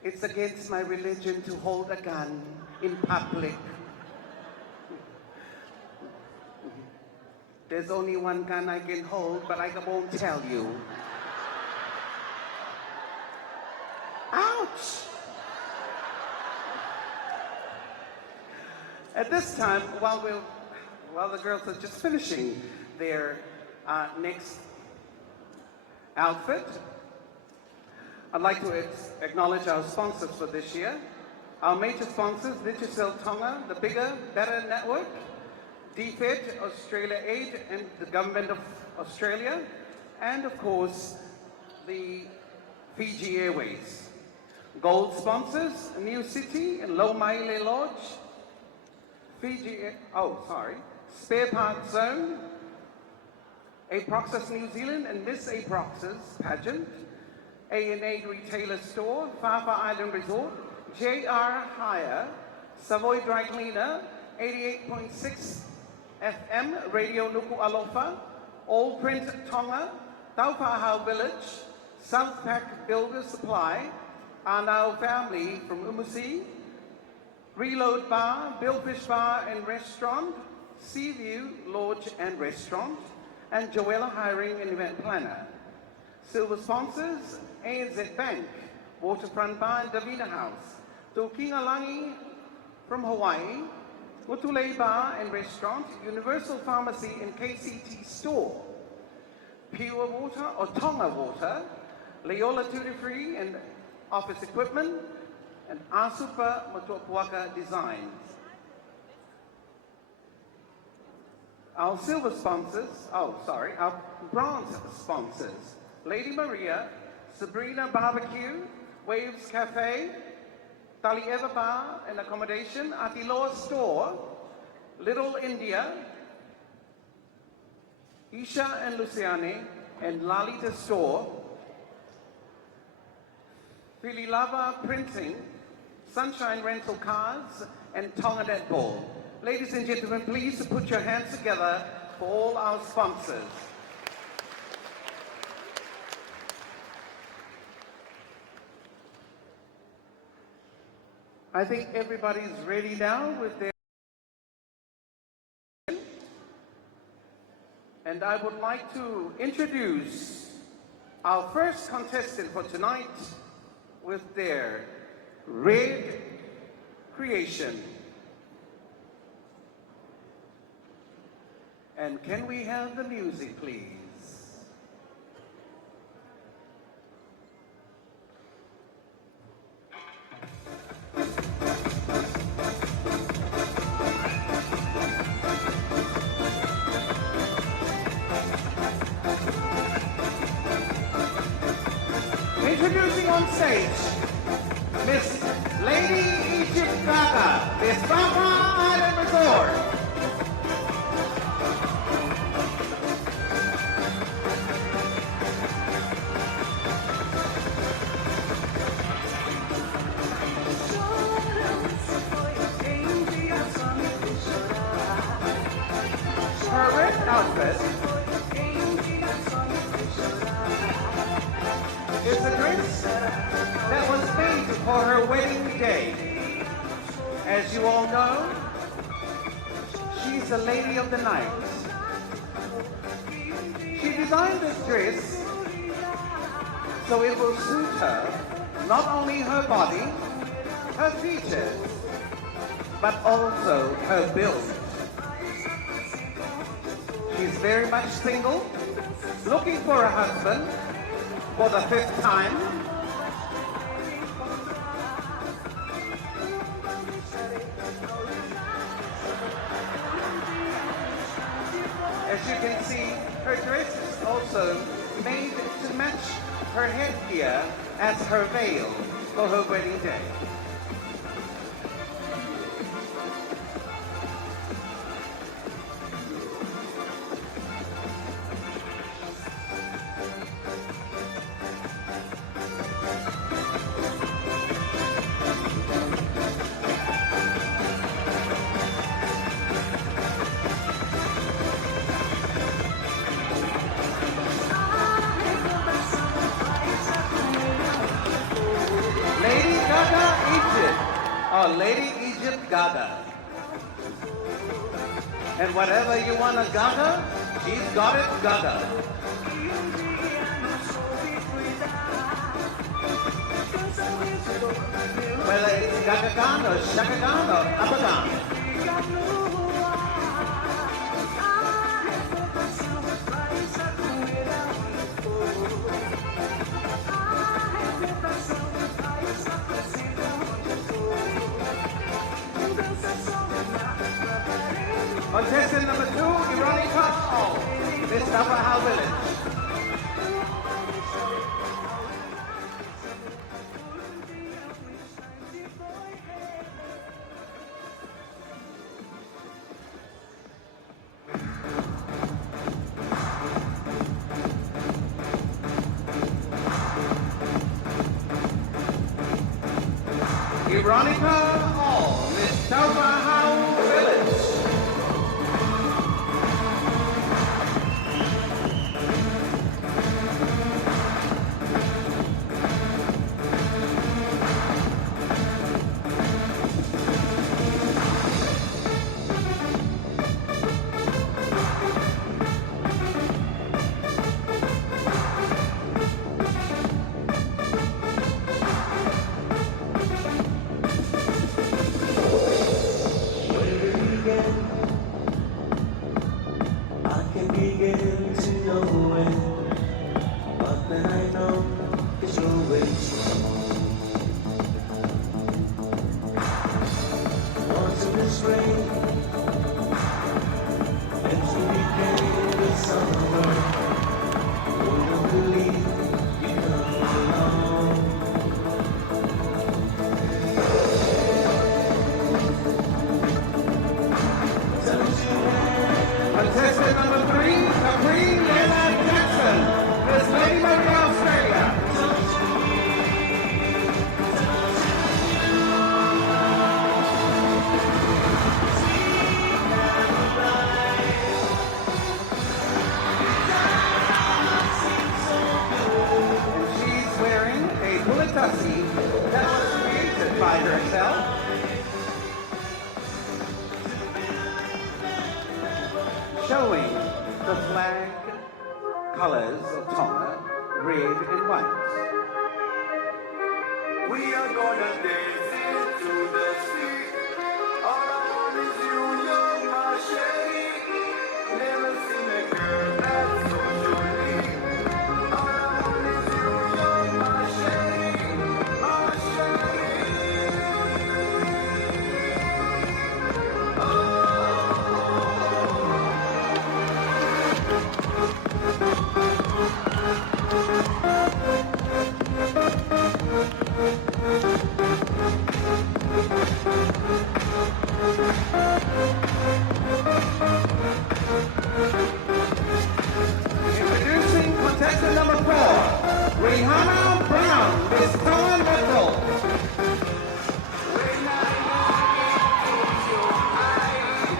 It's against my religion to hold a gun in public. There's only one gun I can hold, but I won't tell you. Ouch! At this time, while the girls are just finishing their next outfit, I'd like to acknowledge our sponsors for this year. Our major sponsors, Digicel Tonga, the Bigger, Better Network, DFED, Australia Aid, and the Government of Australia, and of course, the Fiji Airways. Gold sponsors, New City and Lomaile Lodge, Spare Parts Zone, Aproxas New Zealand and Miss Aproxas pageant, A&A Retailer Store, Fafa Island Resort, JR Hire, Savoy Dry Cleaner, 88.6 FM, Radio Nuku Alofa, All Print Tonga, Taupahau Village, South Pack Builder Supply, Anau Family from Umusi, Reload Bar, Billfish Bar and Restaurant, Seaview Lodge and Restaurant, and Joella Hiring and Event Planner. Silver sponsors, ANZ Bank, Waterfront Bar and Davina House, Tokingalangi from Hawaii, Mutule Bar and Restaurant, Universal Pharmacy and KCT Store, Pure Water or Tonga Water, Leola Duty Free and Office Equipment, and Asupa Motopuaka Designs. Our silver sponsors, our bronze sponsors, Lady Maria, Sabrina Barbecue, Waves Cafe, Talieva Bar and Accommodation, Atiloa Store, Little India, Isha and Luciane, and Lalita Store, Fililava Printing, Sunshine Rental Cars, and Tonga Netball. Ladies and gentlemen, please put your hands together for all our sponsors. I think everybody's ready now with their... And I would like to introduce Our first contestant for tonight with their red creation. And can we have the music, please? Introducing on stage, Miss Lady Egypt Gaga, Miss Baba Island Resort. Her red outfit is a dress that was made for her wedding day. As you all know, she's a lady of the night. She designed this dress so it will suit her, not only her body, her features, but also her build. She's very much single, looking for a husband for the 5th time. As you can see, her dress is also made to match her headgear as her veil for her wedding day. Lady Egypt Gaga. And whatever you want to Gaga, she's got it Gaga. Whether it's Gagagan or Shakagan or Abagan. Contestant number 2, Ironica Hall, Miss Tabaha Village. Ironica Hall, Miss Tabaha Village. Contestant number 3, Capri Leonard Jackson, Miss Lady Mary Australia. And she's wearing a bulletasi that was created by herself. Showing the flag colors of Tonga red and white. We are gonna dance into the sea. All I want is you, you're my shade. Never seen a girl that's so unique. All I want is you, you're my shade, my shade. Introducing contestant number 4, Rihanna Brown, Miss Dawn Mitchell. When I look into your eyes,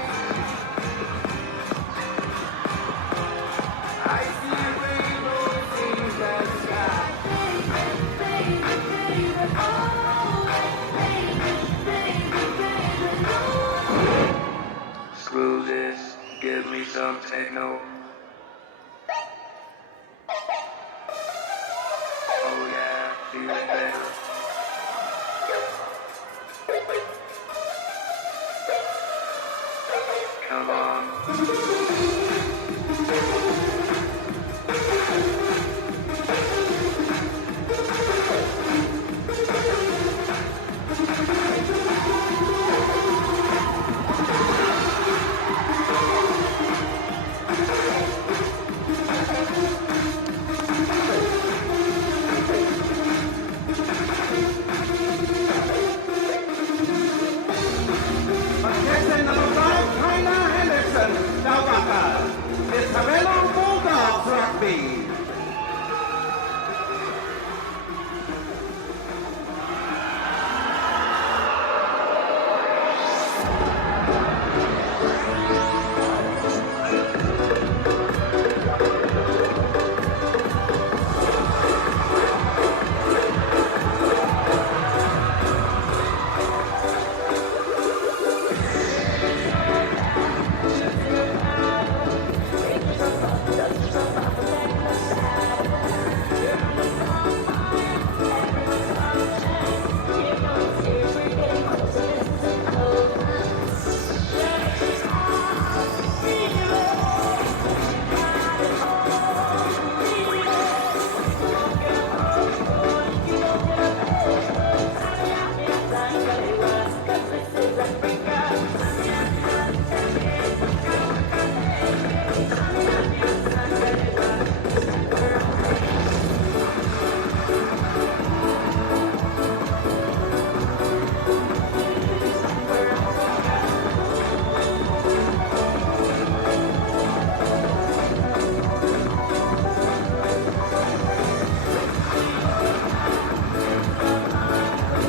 I see rainbows in the sky. Screw this, give me some techno. Oh yeah, feeling better. Come on. Contestant number 5, Kyna Henderson, South Africa, Miss Havelo Bulldogs Rugby.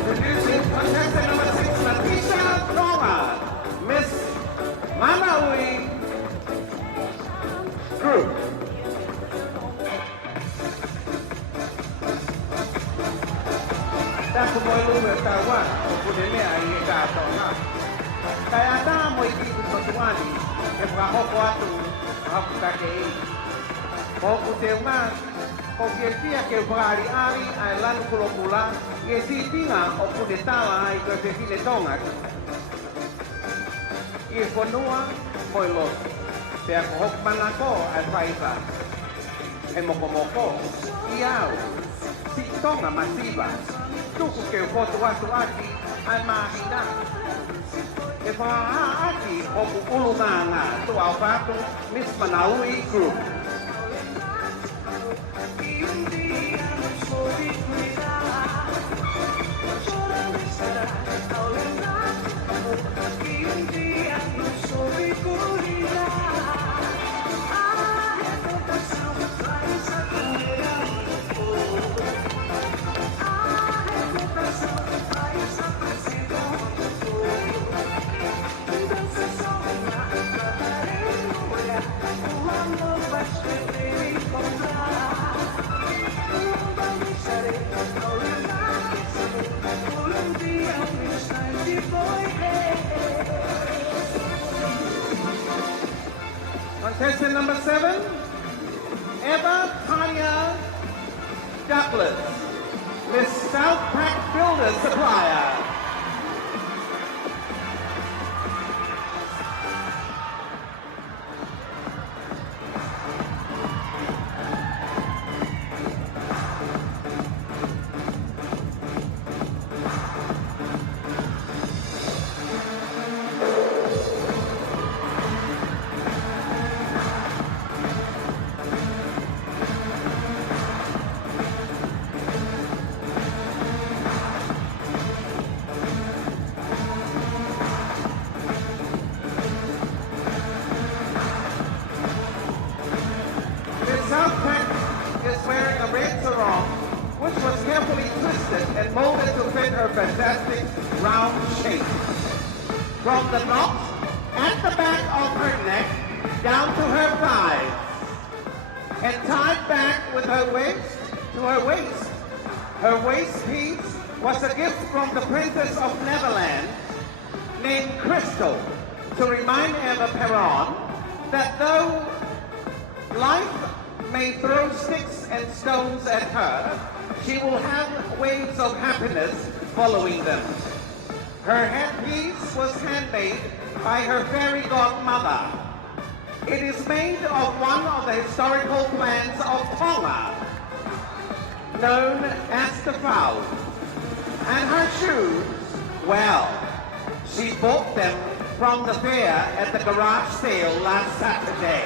Introducing contestant number 6, Natisha Tonga, Miss Malawi Group. Ta ko mo lu ta wa ko de me ai ka to na. Kaya ta mo i ki ko tuani e fra ho ko atu ha ka ke. Ko ku te ma ko ke tia ke vari ari ai lan ku lo kula ke si tinga o ku de tala ai ko te ki le tonga. I ko noa mo lo. Te ko hok mana ko ai faifa. E moko iau si tonga masiva tuku ke foto atu aki ai mahina e wha aki o ku ulunganga tu au whatu Miss Malawi Group. Contestant number 7, Eva Tanya Douglas, Miss South Pack Builder Supplier. And molded to fit her fantastic round shape. From the knot at the back of her neck down to her thighs, and tied back with her waist to her waist. Her waist piece was a gift from the Princess of Neverland named Crystal to remind Emma Perron that though life may throw sticks and stones at her, she will have waves of happiness following them. Her headpiece was handmade by her fairy godmother. It is made of one of the historical plants of Tonga, known as the fowl. And her shoes, well, she bought them from the fair at the garage sale last Saturday.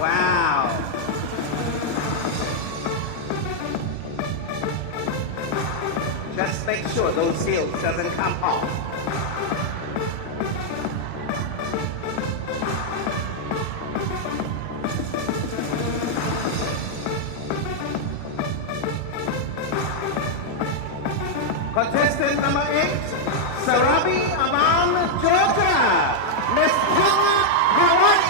Wow. Just make sure those heels doesn't come off. Contestant number 8, Sarabi Aman, Georgia, Miss Tonga, Hawaii.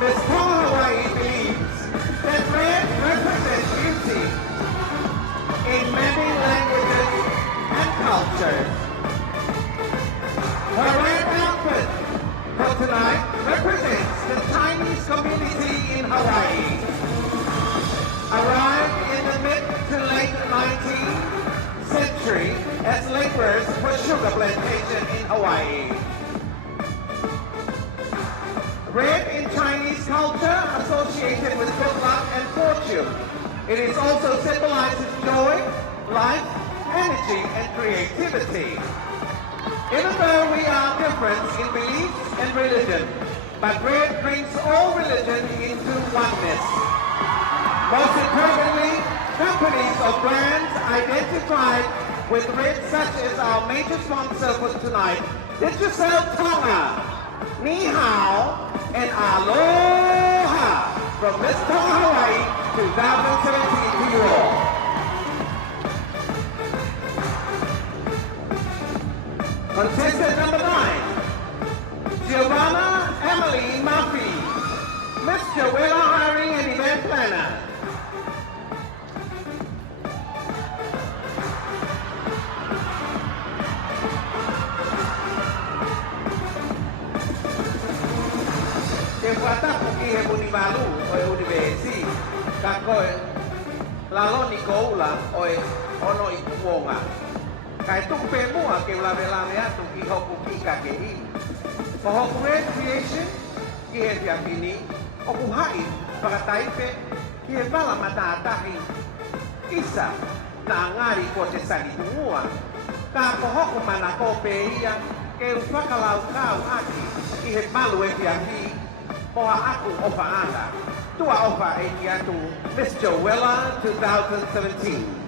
Miss Tonga, Hawaii believes that red represents beauty in many languages and cultures. Her red outfit for tonight represents the Chinese community in Hawaii. Arrived in the mid to late 19th century as laborers for sugar plantation in Hawaii. Red in Chinese culture associated with good luck and fortune. It is also symbolizes joy, life, energy, and creativity. Even though we are different in beliefs and religion, but red brings all religion into oneness. Most importantly, companies or brands identified with red, such as our major sponsor for tonight, Digicel Tonga, Ni Hao, and Aloha from Miss Tonga, Hawaii 2017 to you all. Contestant number 9, Giovanna Emily Murphy, Miss Joella Hiring and Event Planner. Ke wata puki he munivalu o e univesi, ka koe lalo ni koula o e ono i kuonga. Kai tuku pe mua ke lawe atu ki hoku ki ka ke i. Ko hoku red creation ki he whiapini, o ku hai whakataipe ki he wala mataatahi. Isa na ngari ko te sani tungua. Ka ko hoku mana ko pe ia ke whakalau kau aki ki he malu e whiapi. Moa aku ofa anga. Tua ofa e ki atu Miss Joella 2017.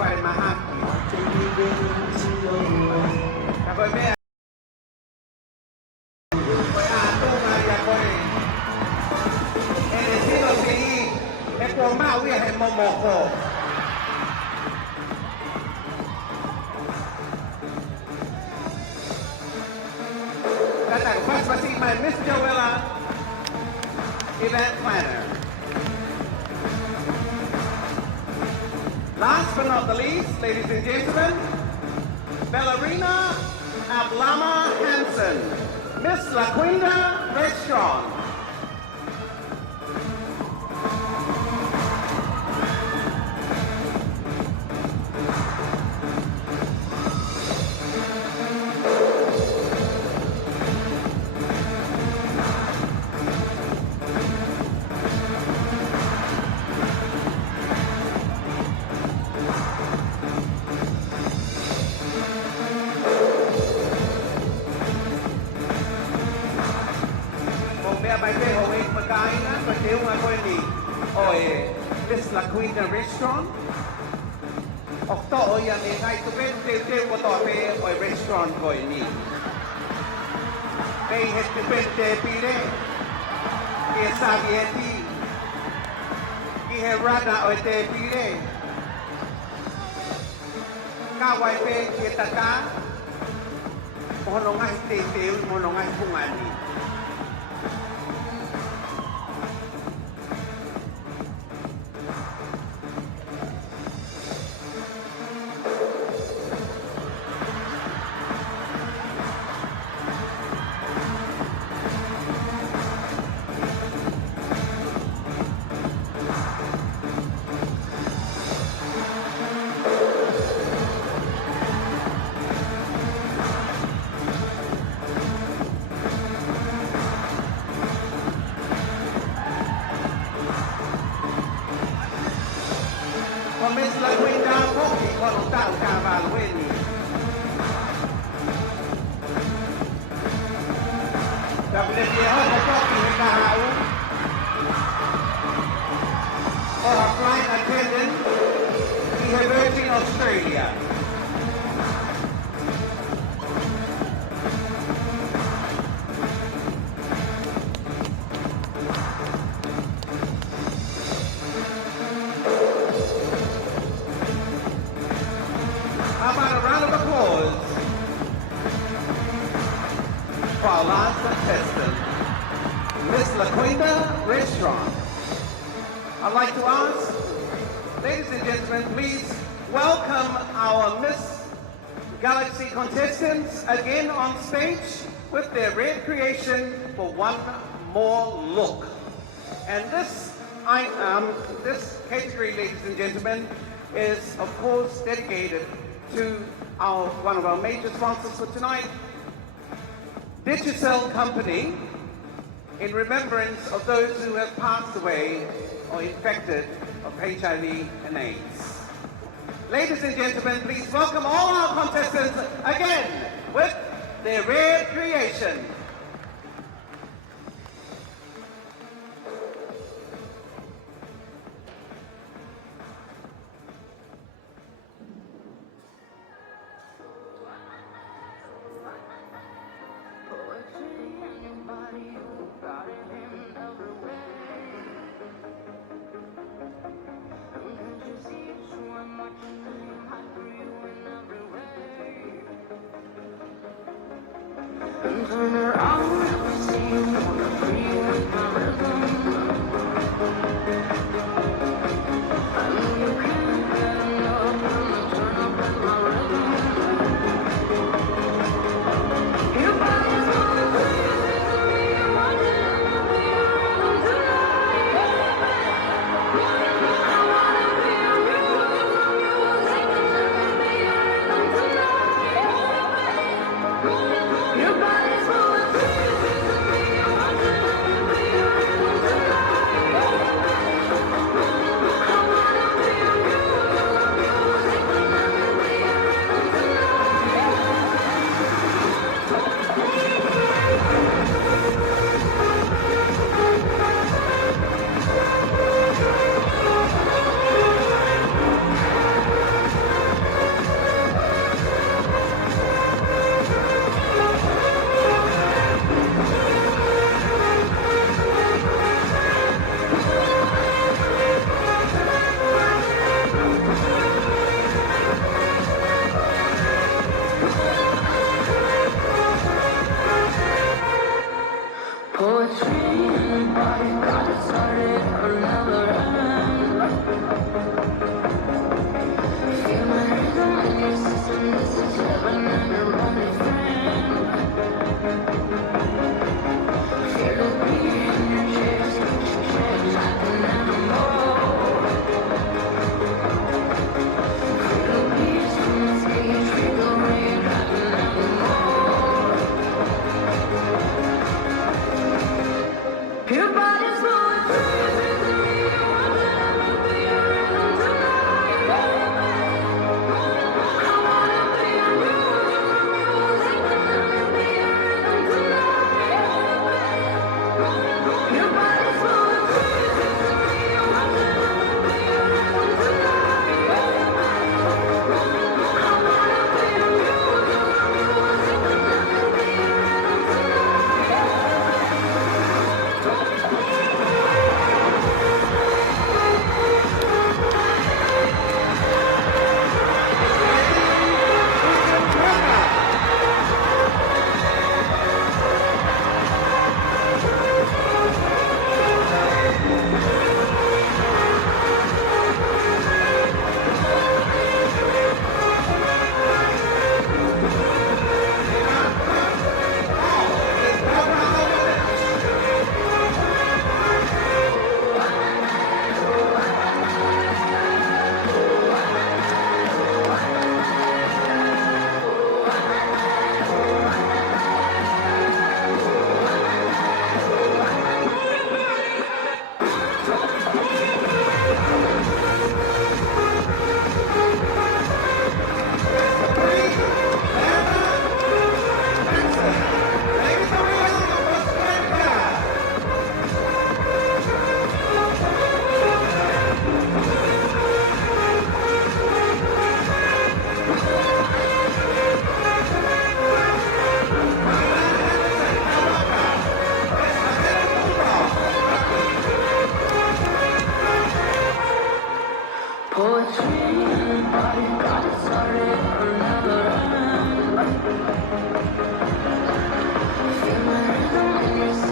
para mahaki. Ako may ato nga yako eh. And sino si Eko Maui ay momoko. Datang pas masih my Miss Joella, event planner. Last but not the least, ladies and gentlemen, Ballerina Ablama Hansen, Miss LaQuinta Restaurant. Miss LaQuinta Restaurant. Okto o yan eh, ngay tuken te mo to pe o restaurant ko ini. Kay het tuken te pire. Kaya sabi heti. Kaya rada o te pire. Kawai pe kita ka. Mono ngay te mono ngay pungani. Miss LaQuinta Poki con tao Cavalueni. WFA Poki Hikahau. For our flight attendant, we have Virgin Australia. How about a round of applause for our last contestant, Miss LaQuinta Restaurant. I'd like to ask, ladies and gentlemen, please welcome our Miss Galaxy contestants again on stage with their red creation for one more look. And this category, ladies and gentlemen, is of course dedicated to one of our major sponsors for tonight, Digicel Company, in remembrance of those who have passed away or infected of HIV and AIDS. Ladies and gentlemen, please welcome all our contestants again with their rare creation. Turn her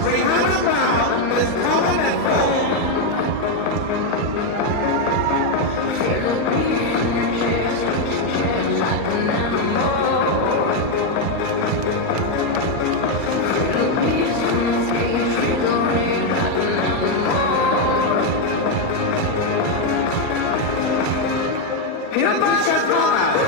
Rihanna Brown is coming at home. Natasha Thomas.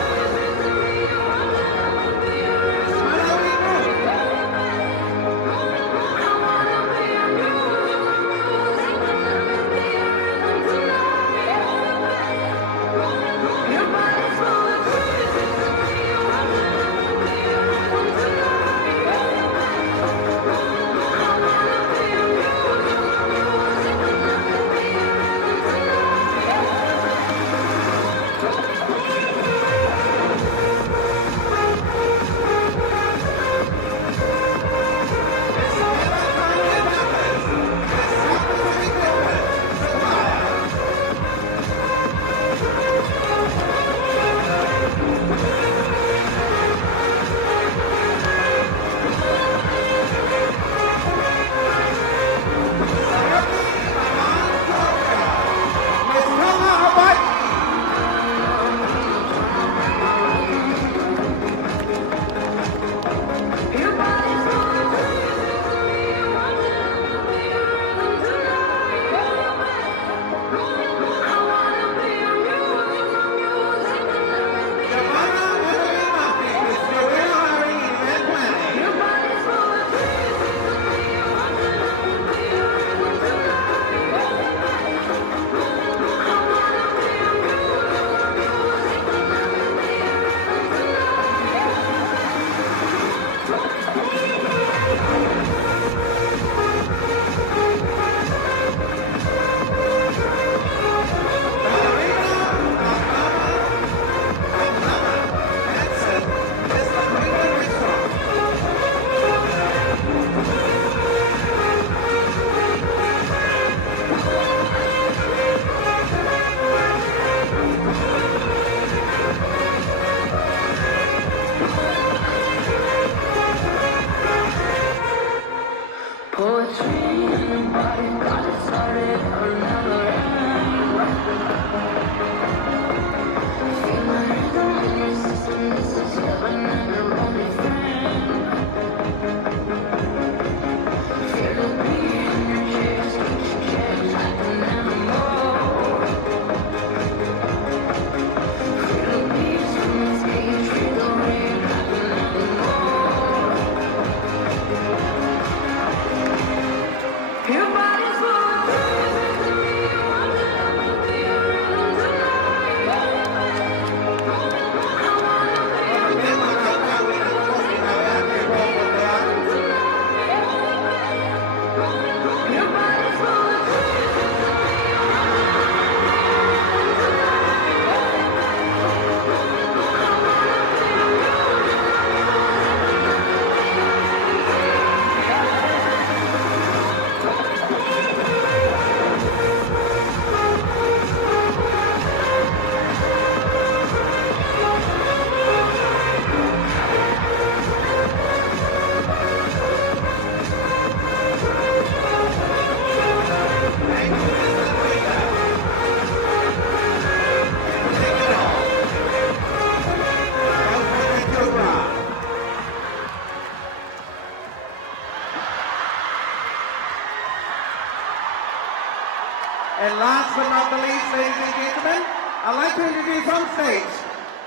And last but not the least, ladies and gentlemen, I'd like to introduce on stage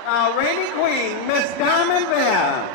our reigning queen, Miss Diamond Bear.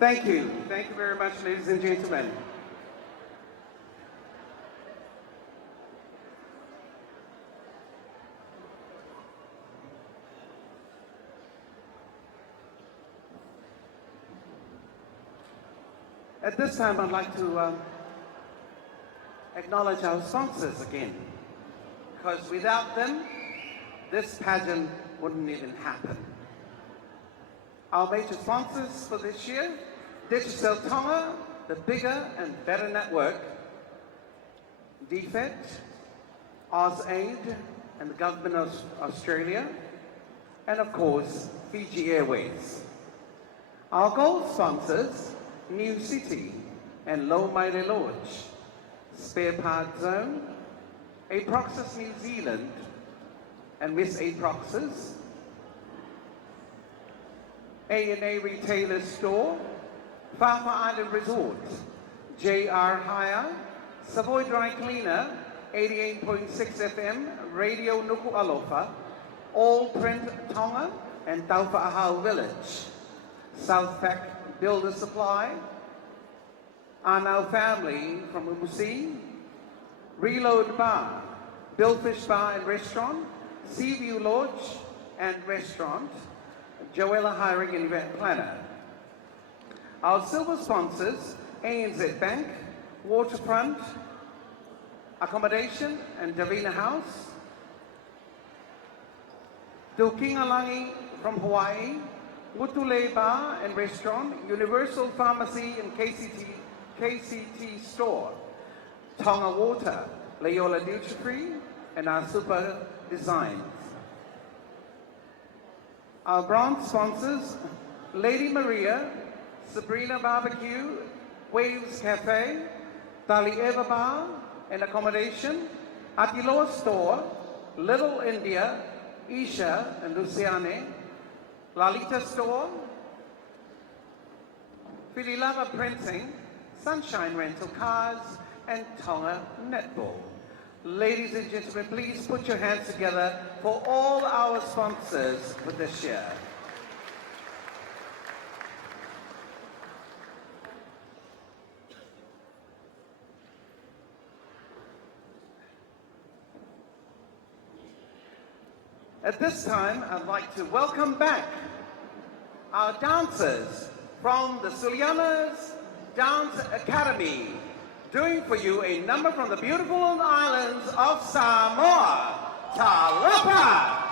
Thank you. Thank you very much, ladies and gentlemen. At this time, I'd like to acknowledge our sponsors again, because without them, this pageant wouldn't even happen. Our major sponsors for this year: Digital Tonga, the bigger and better network, DFET, AusAid, and the Government of Australia, and of course, Fiji Airways. Our gold sponsors: New City and Low Maile Lodge, Spare Part Zone, Aproxis New Zealand and Miss Aproxis, A&A Retailer Store, Whāwha Island Resort, JR Hire, Savoy Dry Cleaner, 88.6 FM, Radio Nuku Alofa, All Print Tonga, and Taupa'ahau Village, South Pac Builder Supply, Anau Family from Umusi, Reload Bar, Billfish Bar and Restaurant, Seaview Lodge and Restaurant, Joella Hiring and Event Planner. Our silver sponsors: ANZ Bank, Waterfront, Accommodation and Davina House, Dukingalangi from Hawaii, Mutule Bar and Restaurant, Universal Pharmacy and KCT Store, Tonga Water, Loyola Duty Free, and our Super Designs. Our bronze sponsors: Lady Maria, Sabrina Barbecue, Waves Cafe, Tali Eva Bar and Accommodation, Atiloa Store, Little India, Isha and Luciane, Lalita Store, Fililava Printing, Sunshine Rental Cars, and Tonga Netball. Ladies and gentlemen, please put your hands together for all our sponsors for this year. At this time, I'd like to welcome back our dancers from the Suliana's Dance Academy, doing for you a number from the beautiful islands of Samoa, Tarapa.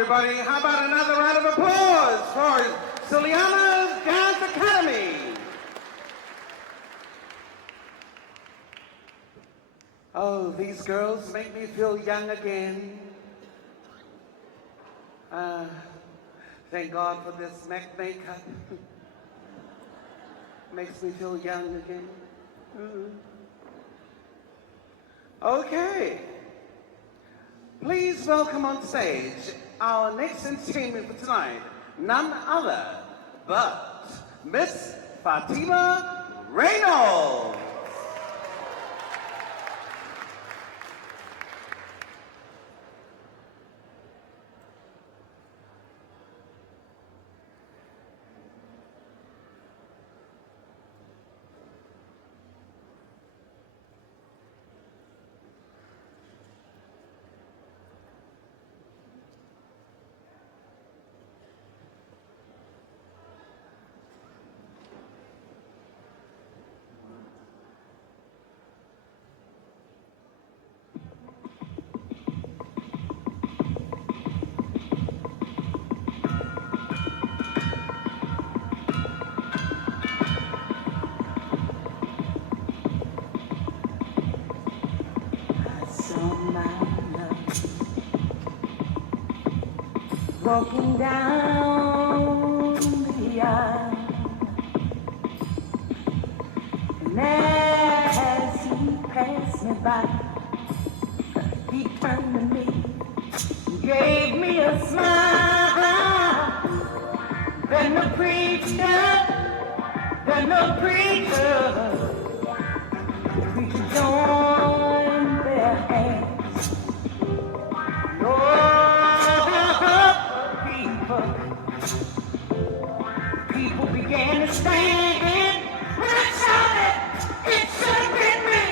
everybody. How about another round of applause for Suliana's Dance Academy? Oh, these girls make me feel young again. Thank God for this makeup. Makes me feel young again. Okay. Please welcome on stage our next entertainment for tonight, none other but Miss Fatima Reynolds. Walking down the aisle, and as he passed me by, he turned to me and gave me a smile. Then the preacher joined their hands. People began to stand when I shouted, it should have been me.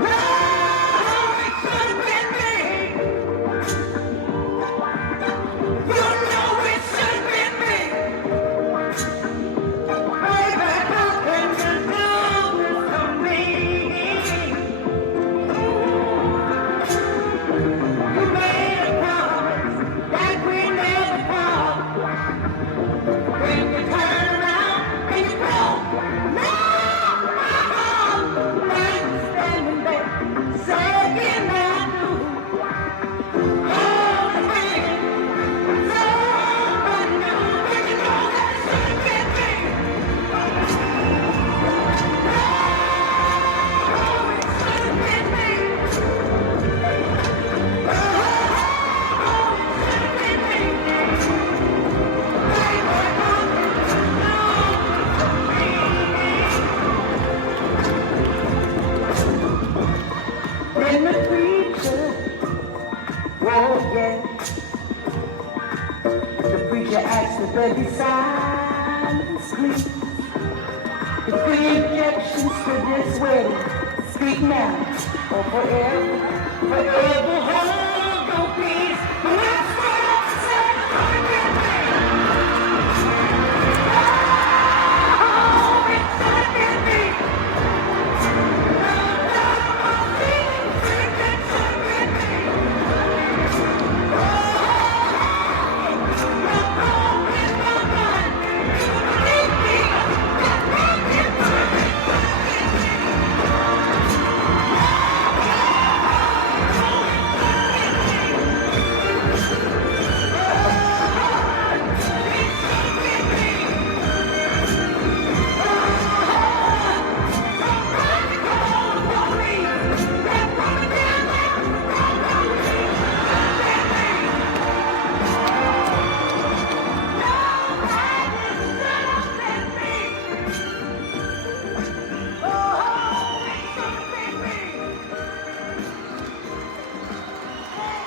No, it should have been me. You know it should have been me. Baby, how can you do this to me? You made a promise that we never part. When you turn around and you go, no, I'm standing there saying I do. Hold the hand, somebody new, and you know that it should have been me. Oh, it should have been me. Oh, it should have been me. When the preacher, oh yeah, the preacher asked the baby silence, please. The three objections to this wedding, speak now or forever hold your peace. And that's what I said, oh, it should have been me.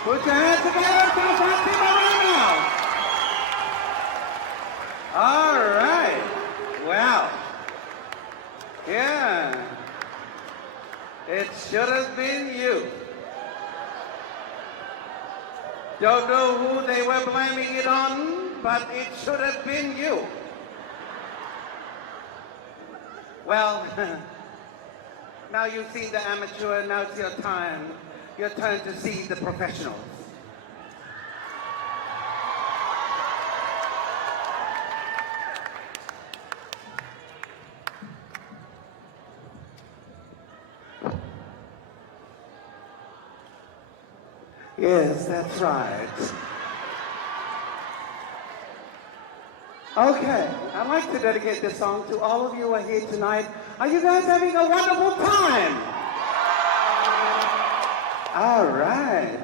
Put your hands together for Fatima Reynolds. All right. Well, yeah. It should have been you. Don't know who they were blaming it on, but it should have been you. Well, now you've seen the amateur, now it's your time. Your turn to see the professionals. Yes, that's right. Okay, I'd like to dedicate this song to all of you who are here tonight. Are you guys having a wonderful time? All right.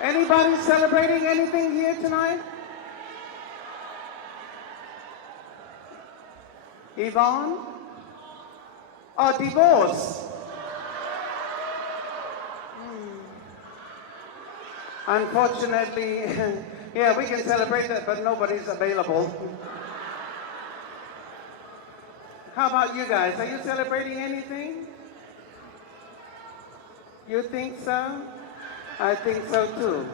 Anybody celebrating anything here tonight? Yvonne? Oh, divorce. Unfortunately, yeah, we can celebrate that, but nobody's available. How about you guys? Are you celebrating anything? You think so? I think so too.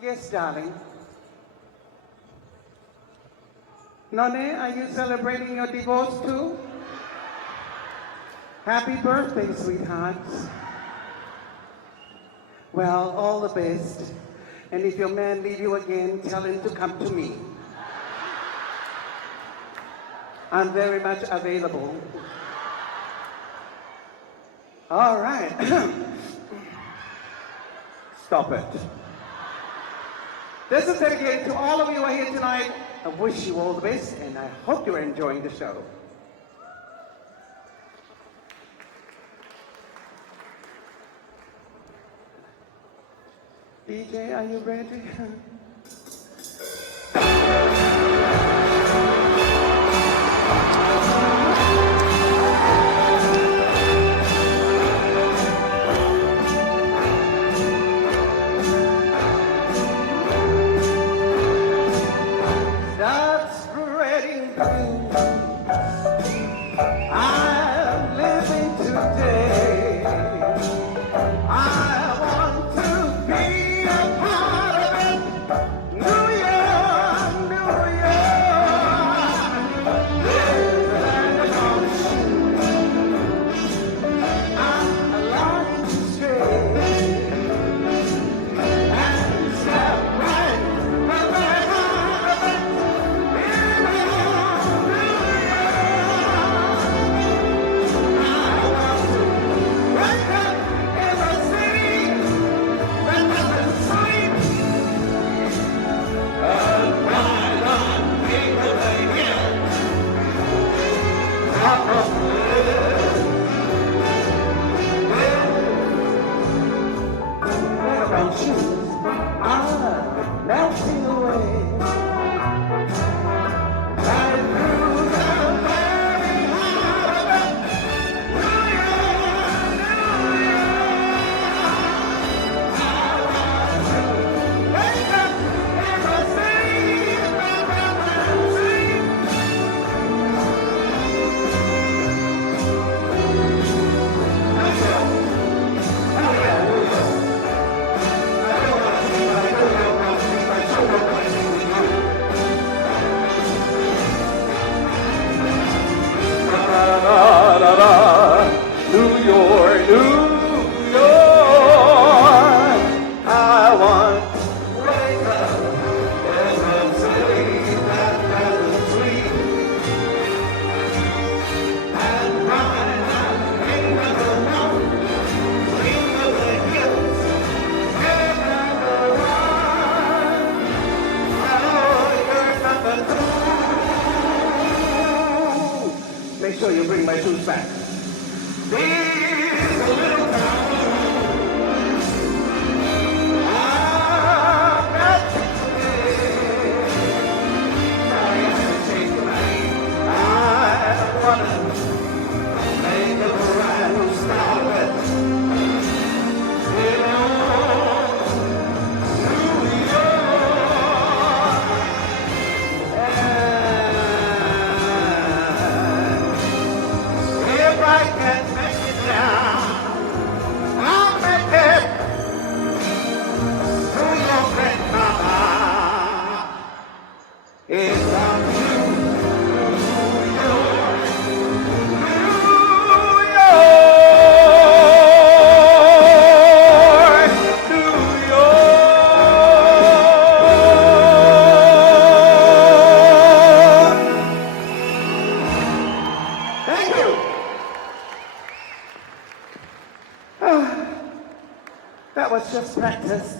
Yes, darling. None, are you celebrating your divorce too? Happy birthday, sweethearts. Well, all the best. And if your man leave you again, tell him to come to me. I'm very much available. All right. Stop it. This is dedicated to all of you who are here tonight. I wish you all the best, and I hope you're enjoying the show. DJ, are you ready? Start spreading blue. I'm living today. I want to be a part of it. New York, New York. There's a land of shoes. I'm longing to stray and step right from the heart of it. Wake up in a city that doesn't sleep. Ride on Piccadilly Hill. Top of the list. Railroad shoes are melting away. Right through the very heart of it. New York, New York. I want to wake up in a city that doesn't sleep. New York, New York. I want to wake up in a city that doesn't sleep and ride on king of the mountains, king of the hills, king of the run. Oh, you're number two. Make sure you bring my shoes back. These little That was just practice.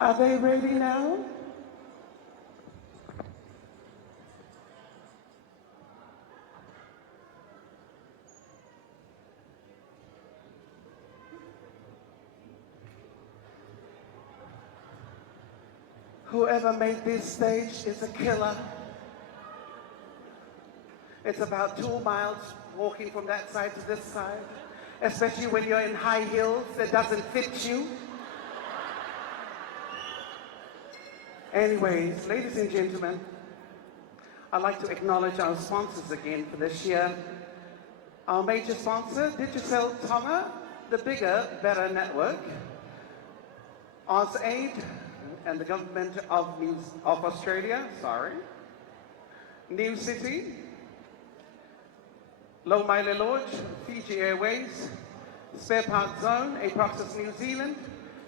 Are they ready now? Whoever made this stage is a killer. It's about 2 miles walking from that side to this side, especially when you're in high heels that doesn't fit you. Anyways, ladies and gentlemen, I'd like to acknowledge our sponsors again for this year. Our major sponsor, Digicel Tonga, the bigger, better network. AusAid and the government of Australia, New City, Low Maile Lodge, Fiji Airways, Spare Parts Zone, Aproxis New Zealand,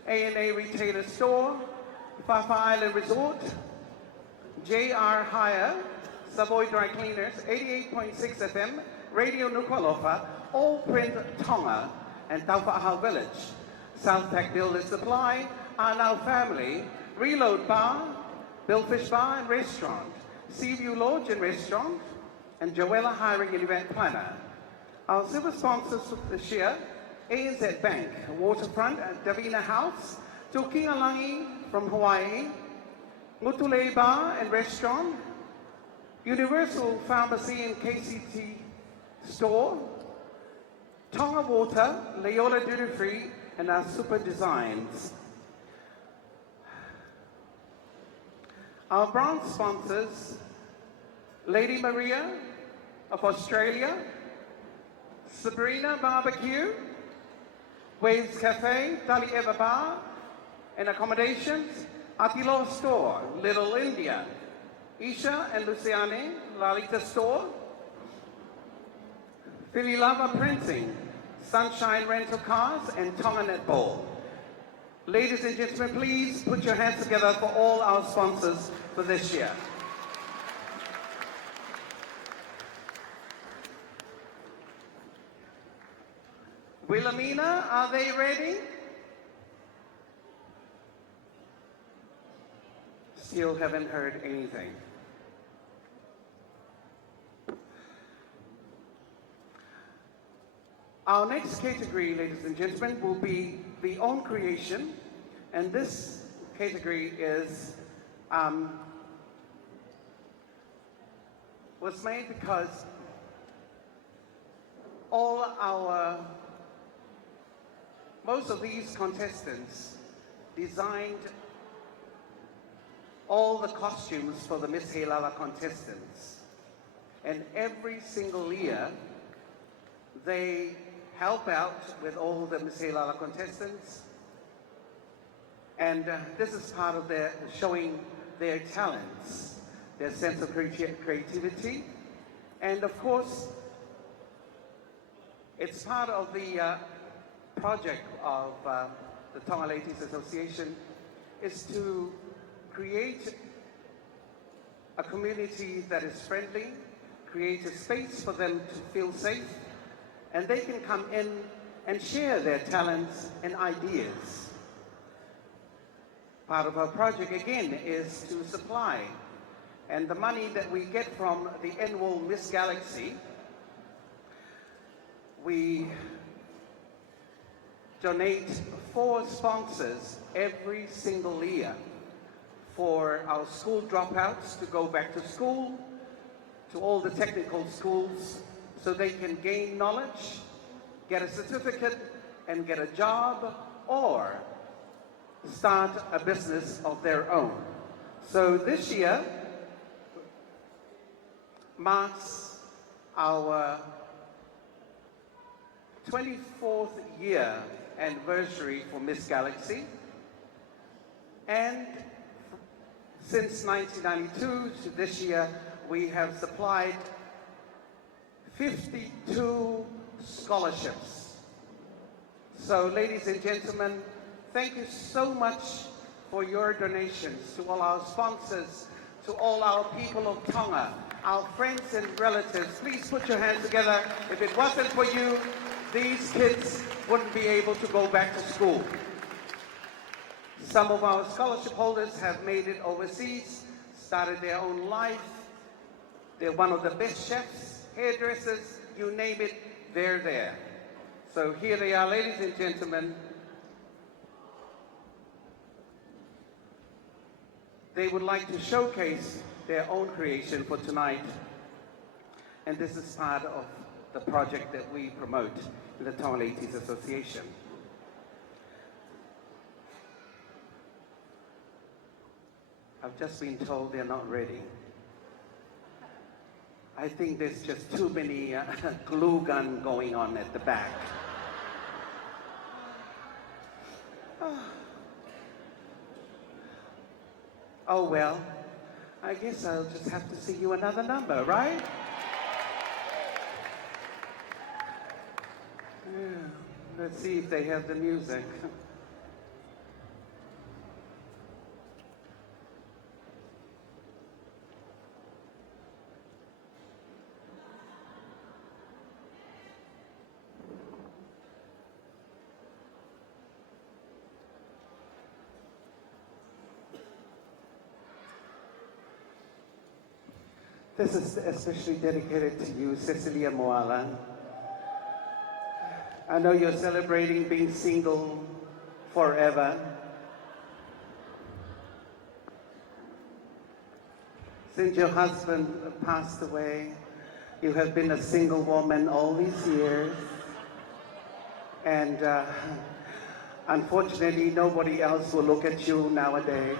A&A Retailer Store, Fafa Island Resort, JR Hire, Savoy Dry Cleaners, 88.6 FM, Radio Nuku'alofa, All Print Tonga, and Taupa'ahau Village, Southpack Builder Supply, Anau Family, Reload Bar, Billfish Bar and Restaurant, Seaview Lodge and Restaurant, and Joella Hiring and Event Planner. Our silver sponsors this year, ANZ Bank, Waterfront at Davina House, Tukingalangi from Hawaii, Mutule Bar and Restaurant, Universal Pharmacy and KCT Store, Tonga Water, Leola Duty Free, and our Super Designs. Our bronze sponsors, Lady Maria of Australia, Sabrina Barbecue, Waves Cafe, Dali Eva Bar, and accommodations, Atilo Store, Little India, Isha and Luciane, Lalita Store, Philly Lava Printing, Sunshine Rental Cars, and Tonga Netball. Ladies and gentlemen, please put your hands together for all our sponsors for this year. Wilhelmina, are they ready? Still haven't heard anything. Our next category, ladies and gentlemen, will be the own creation, and this category is was made because most of these contestants designed all the costumes for the Miss Heilala contestants, and every single year they help out with all the Miss Heilala contestants, and this is part of their showing their talents, their sense of creativity, and of course it's part of the project of the Tonga Ladies Association is to create a community that is friendly, create a space for them to feel safe, and they can come in and share their talents and ideas. Part of our project, again, is to supply, and the money that we get from the annual Miss Galaxy, we donate 4 sponsors every single year for our school dropouts to go back to school, to all the technical schools, so they can gain knowledge, get a certificate, and get a job, or start a business of their own. So this year marks our 24th year anniversary for Miss Galaxy, and since 1992 to this year we have supplied 52 scholarships. So ladies and gentlemen, thank you so much for your donations, to all our sponsors, to all our people of Tonga, our friends and relatives. Please put your hands together. If it wasn't for you, these kids wouldn't be able to go back to school. Some of our scholarship holders have made it overseas, started their own life. They're one of the best chefs, hairdressers, you name it, they're there. So here they are, ladies and gentlemen. They would like to showcase their own creation for tonight. And this is part of the project that we promote in the Tongaletes Association. I've just been told they're not ready. I think there's just too many glue gun going on at the back. Oh well, I guess I'll just have to sing you another number, right? Yeah, let's see if they have the music. This is especially dedicated to you, Cecilia Moala. I know you're celebrating being single forever. Since your husband passed away, you have been a single woman all these years. And unfortunately, nobody else will look at you nowadays.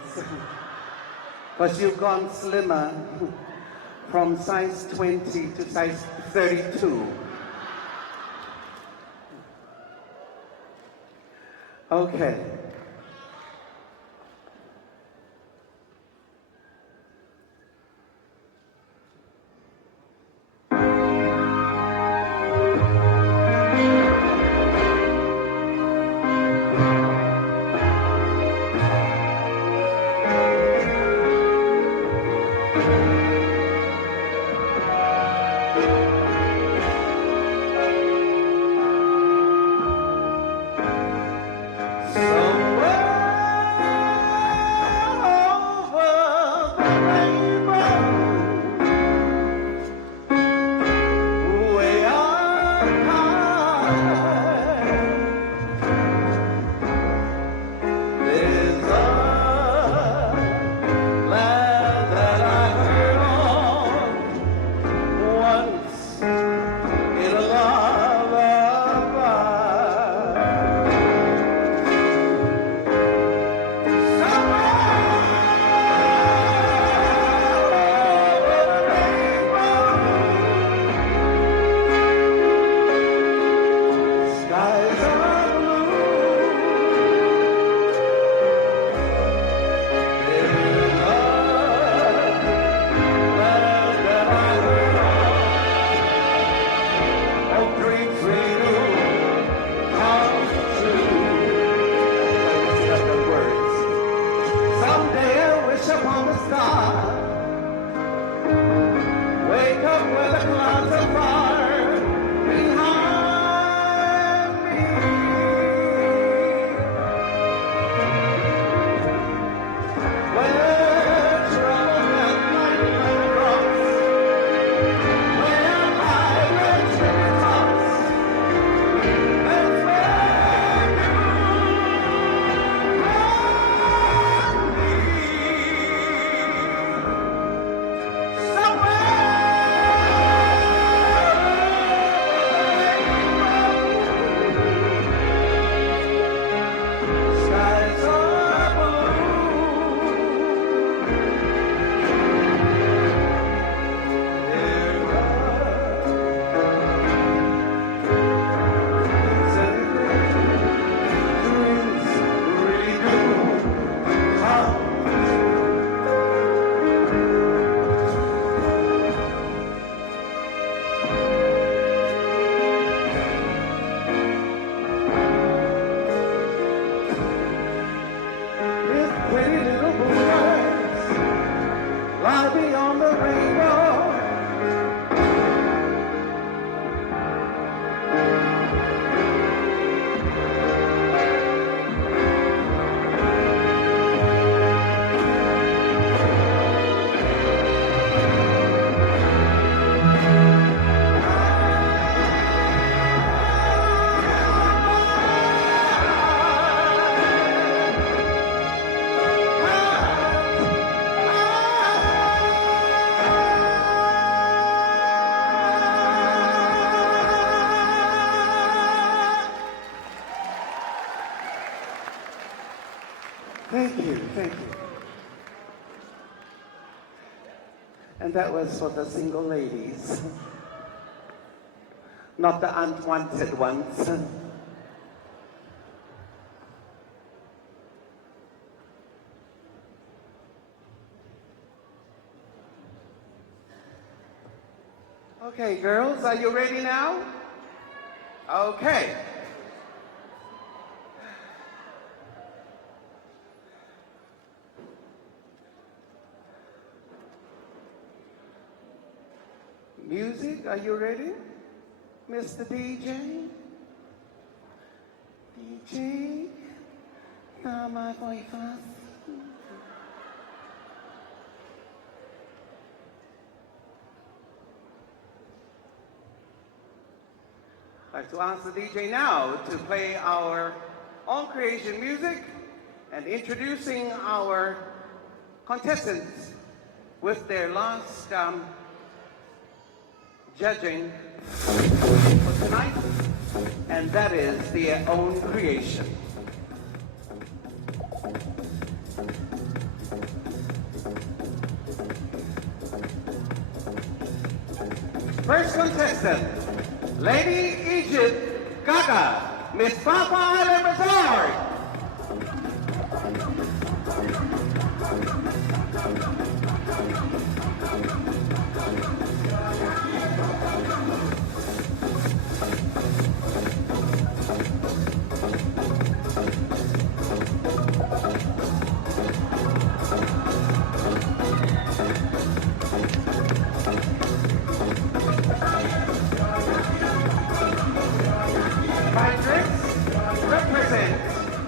Because you've gone slimmer. From size 20 to size 32. Okay. So Thank you, thank you. And that was for the single ladies, not the unwanted ones. Okay, girls, are you ready now? Okay. Music, are you ready? Mr. DJ? DJ? Tama po fast. I'd like to ask the DJ now to play our own creation music and introducing our contestants with their last judging for tonight, and that is their own creation. First contestant, Lady Egypt Gaga, Miss Papa Island Resort.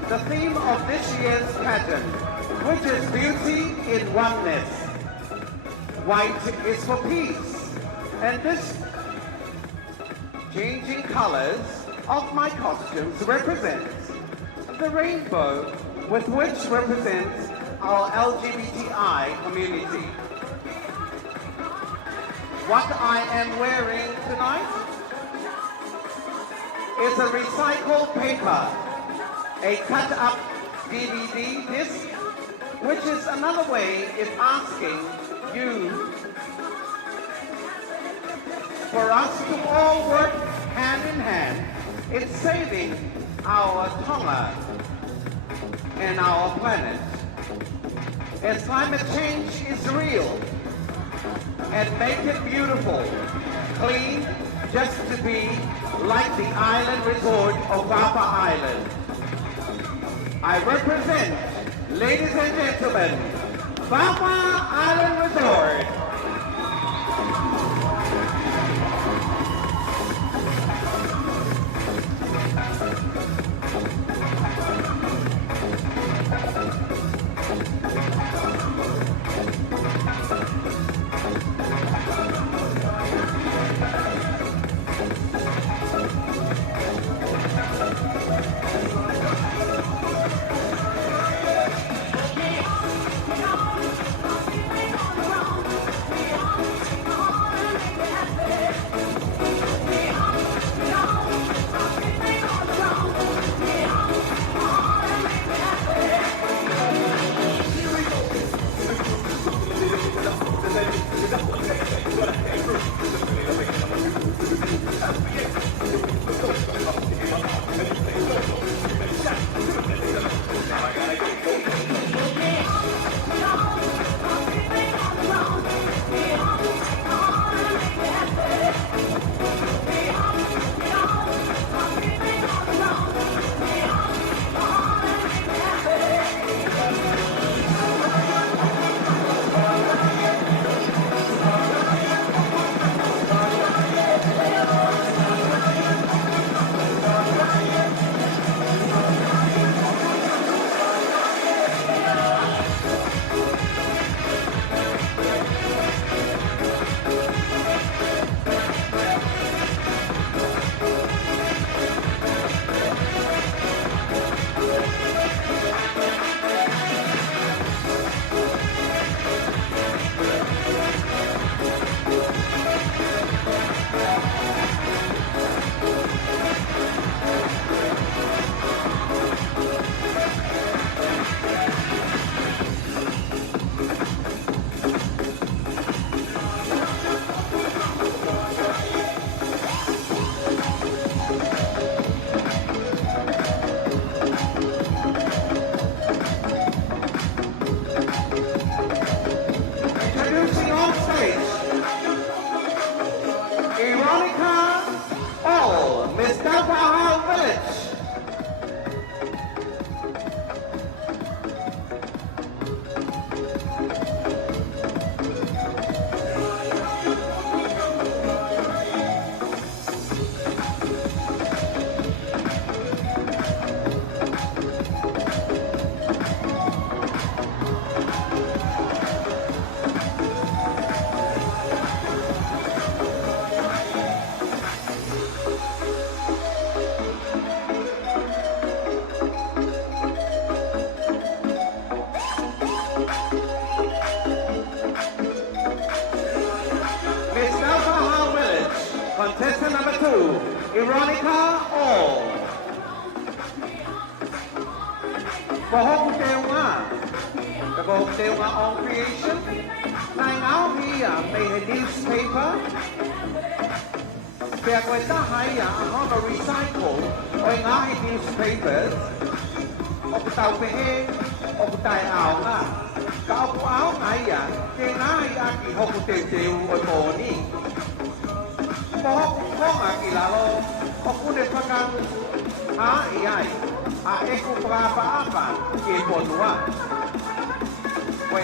The theme of this year's pageant, which is beauty in oneness. White is for peace, and this changing colors of my costumes represents the rainbow, with which represents our LGBTI community. What I am wearing tonight is a recycled paper, a cut-up DVD disc, which is another way of asking you for us to all work hand in hand in saving our Tonga and our planet. As climate change is real, and make it beautiful, clean, just to be like the island resort of Papa Island. I represent, ladies and gentlemen, Papa Island Resort. Ironica All. Kohokuteuga. The Kohokuteuga All Creation. Nai ngau hia may a newspaper. Pea koe tahai a hono recycle o ngahi newspapers. O kutau pehe, o kutai ao ngā. Ka oku ao ngai a, ke ngahi aki hoku teu o mōni. Mohoku konga ki lalo, o kune whakau a iai, a eku whakapa ke ponua. Koe,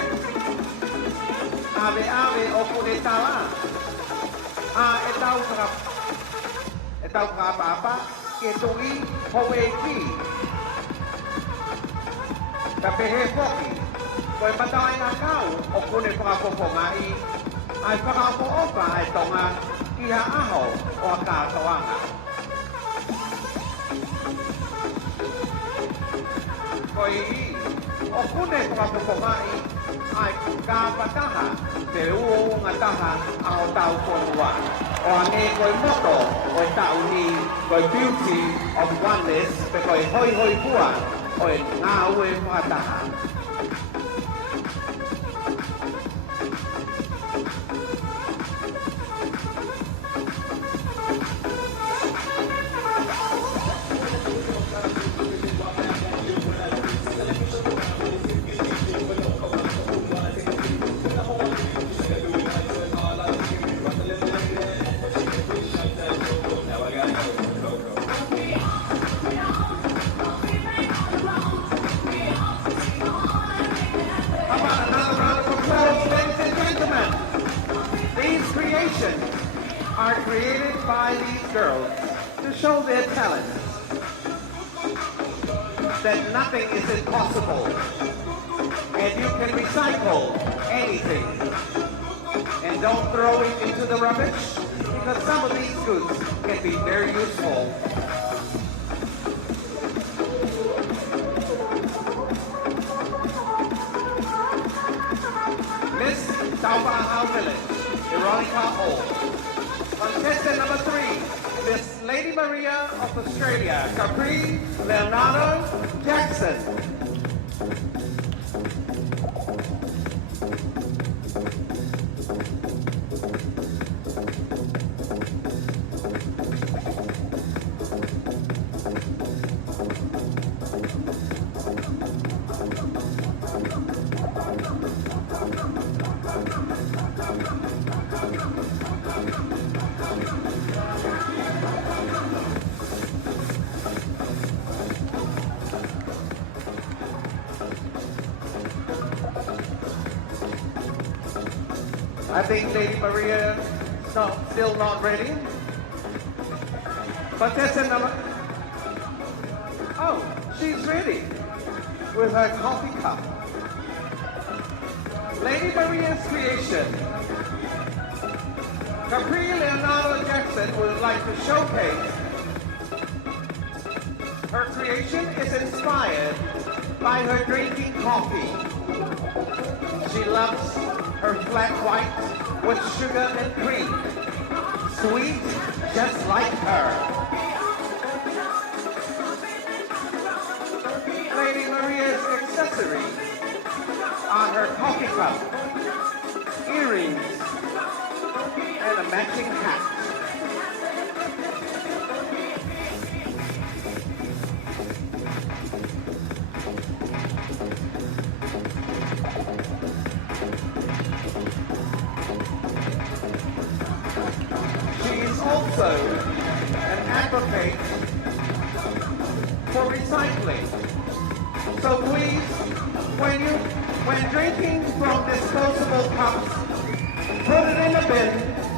ave o kune tala, a e tau whakapa ke tungi howe ki. Ka pehe poki, koe matawai ngā kau o kune whakapopo ngai, ai whakapo opa ai tonga ki ha aho o a kātoanga. Koe i, o kune whakapopo ngai, ai ka pataha te uo ngā taha a o tau konua. O ane koe moto o e tau ni koe beauty of oneness pe koe hoi hoi pua o e ngā ue whakataha. Are created by these girls to show their talents, that nothing is impossible, and you can recycle anything. And don't throw it into the rubbish, because some of these goods can be very useful. Miss Taupa'ahau Village, Ironica Hall. Contestant number 3, Miss Lady Maria of Australia, Capri Leonardo Jackson. I think Lady Maria is still not ready. Contestant number... Oh, she's ready with her coffee cup. Lady Maria's creation. Capri Leonardo Jackson would like to showcase her creation is inspired by her drinking coffee. She loves her flat white with sugar and cream. Sweet, just like her. Lady Maria's accessories are her coffee cup, earrings, and a matching hat. Also an advocate for recycling. So please, when drinking from disposable cups, put it in the bin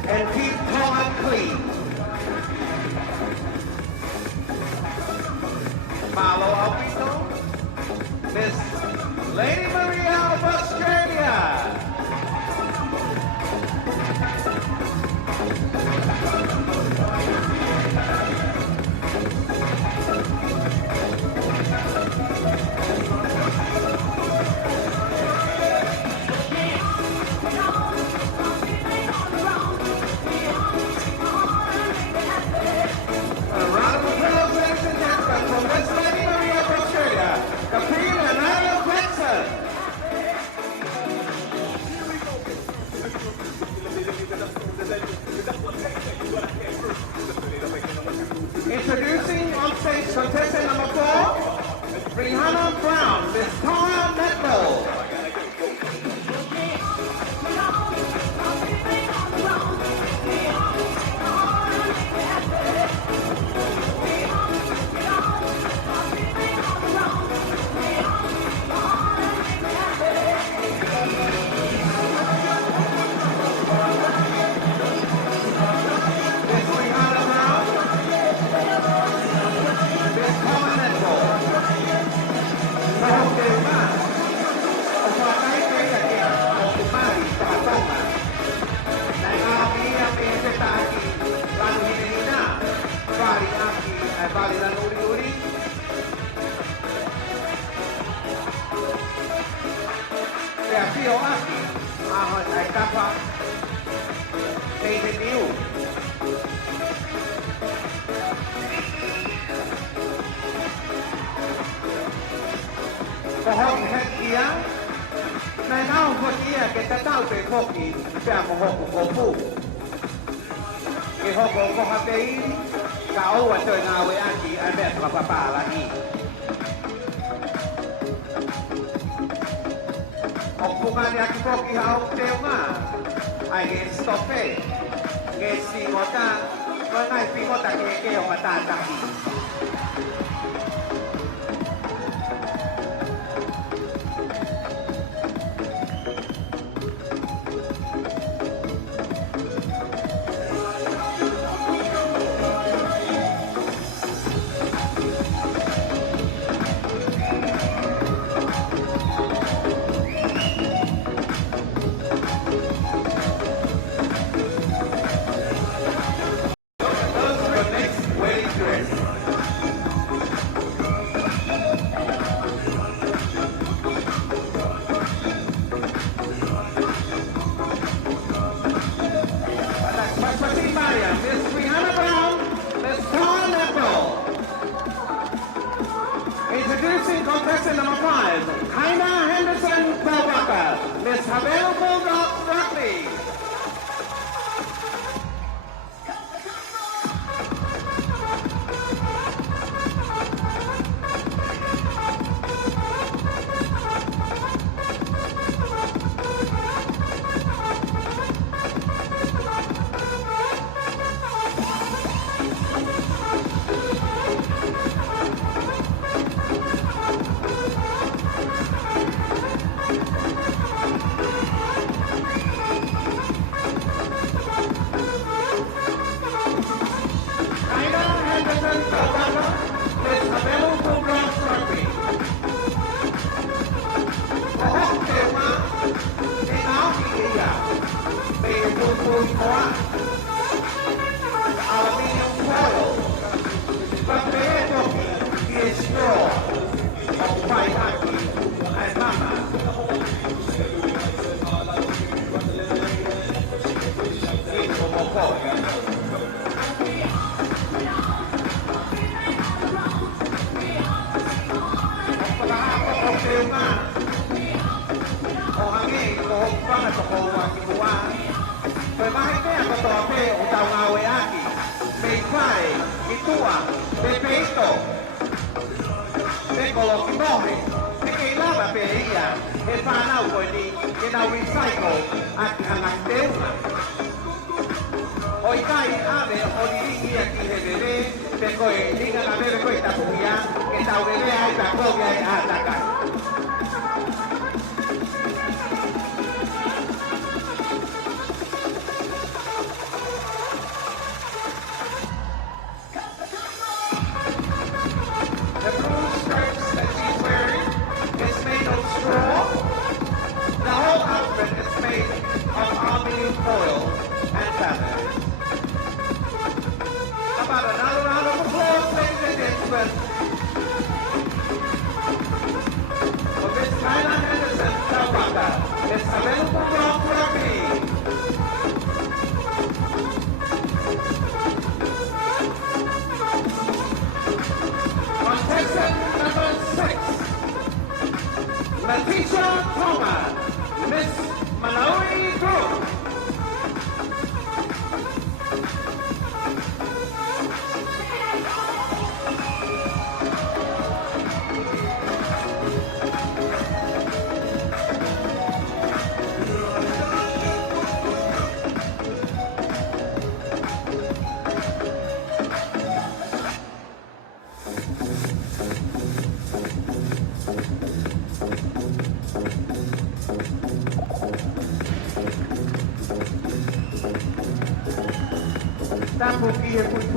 and keep Tonga clean. Malo Alpino, Miss Lady Maria of Australia. Rihanna Brown, Miss Tara Metro. David New. Pohong Hekia, Nanau Hokia, Ketatau Poki, Samohoku Kopu. Ihoko Kohakei, Kao, and Nawe Aki, and then Papa Lani. Opungan Yakipoki, how Teoma. I get stop it. Get see what that. When I feel what I get on my dad. Introducing contestant number 5, Kaina Henderson Kowaka, Miss Havel Bulldog Berkeley. Aluminium foil, but the is straw of Waihaki and Mama. Leticia Thomas, Miss Malawi Group.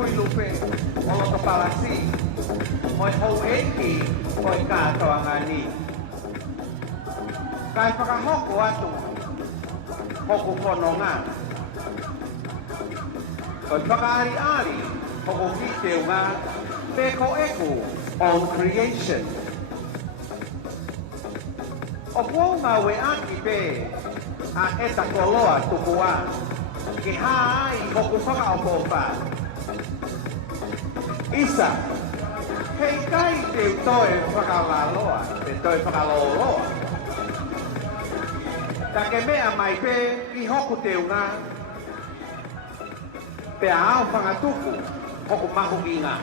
puri lupe o loto palasi. Mo'y hou eki ko'y kātoa ngā ni. Kai whakahoko atu, hoku whanonga. Ko'y whakaari-ari, hoku kiteu ngā, peko eku on creation. O kuo ngā we aki pe, a eta koloa tukua, ki haai hoku whakaopopa. Isa, hei kai teu toe whakalaloa, te toe whakaloloa. Ta ke mea mai pe i hoku teu ngā, pe ao whangatuku, hoku mahu i ngā.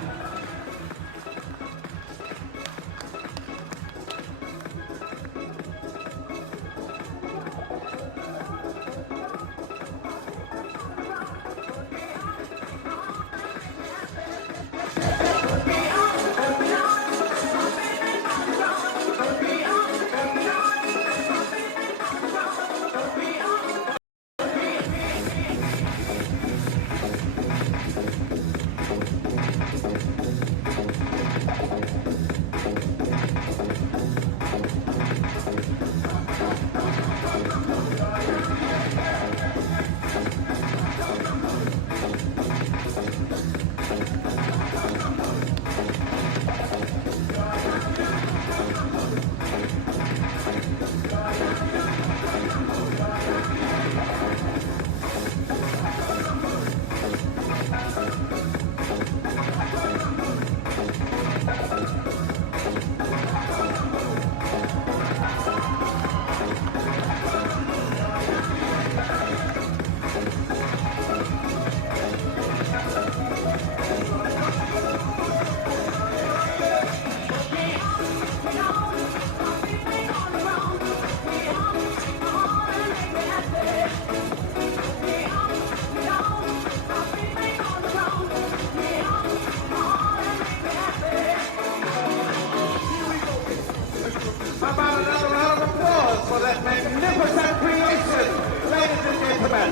About another round of applause for that magnificent creation, ladies and gentlemen.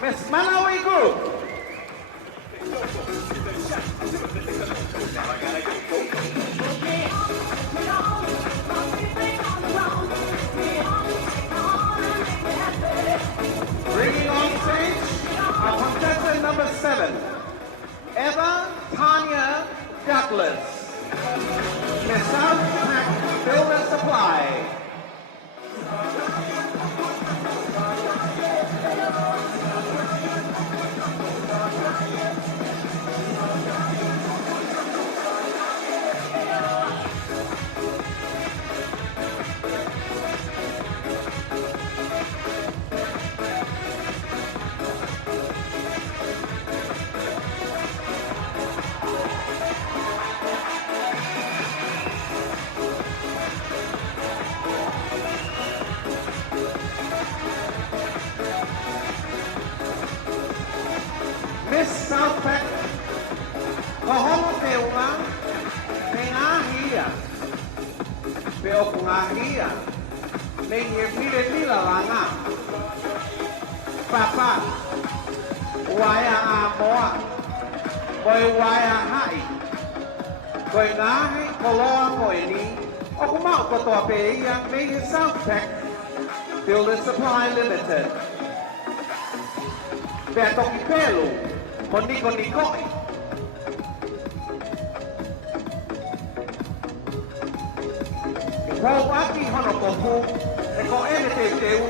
Miss Malawi Group. Bringing on stage our contestant number 7, Eva Tanya Douglas. Miss South Pack Builder Supply. Miss South Pack, kohomo te unga, te ngā hia. Pe oku ngā hia, me he pire mila langa. Papa, waia a moa, koi waia hai. Koi ngā hei koloa koe ni, oku mau kotoa pe ia, me he South Pack, Builder Supply Limited. Pe a toki pelu, Moniko Nikoi. Ko aki hono ko pu, e ko ene te teu,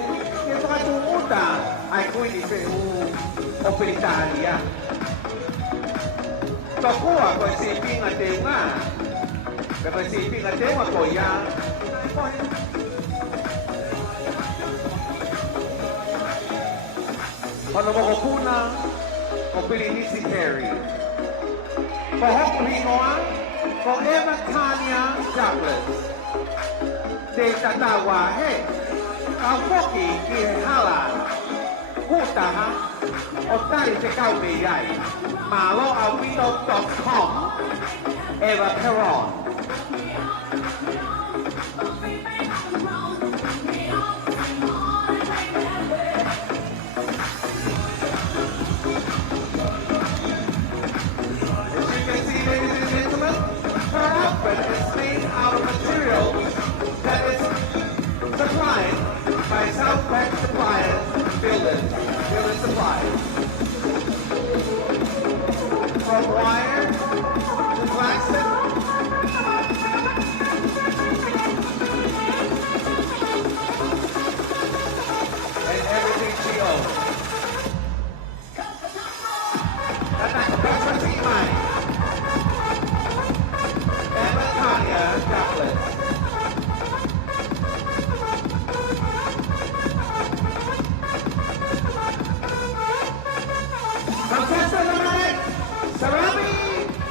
ke whakatu uta ai kui ni pe o Peritalia. Tokua koe si pinga teu ngā, pe koe si pinga teu ngā ko ia. Hono moko puna, ko Pilinisi Perry. Ko hoku hinoa, ko Eva Tanya Douglas. Te tatawa he, ka whoki ki he hala. Kutaha, o tari te kau me iai. Malo a window.com, Eva Perron.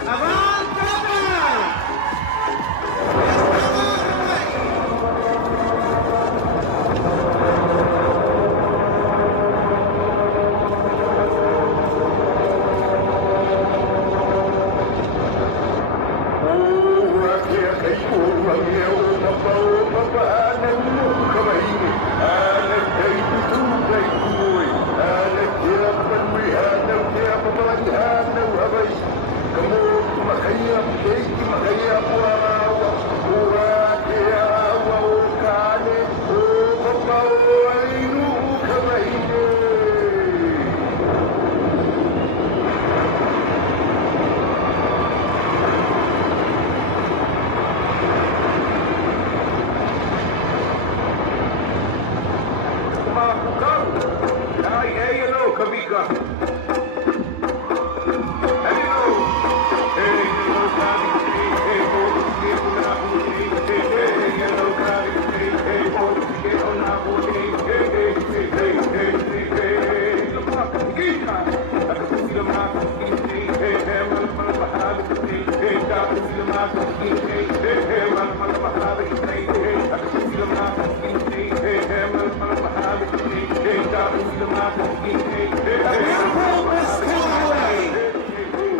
Around Governor!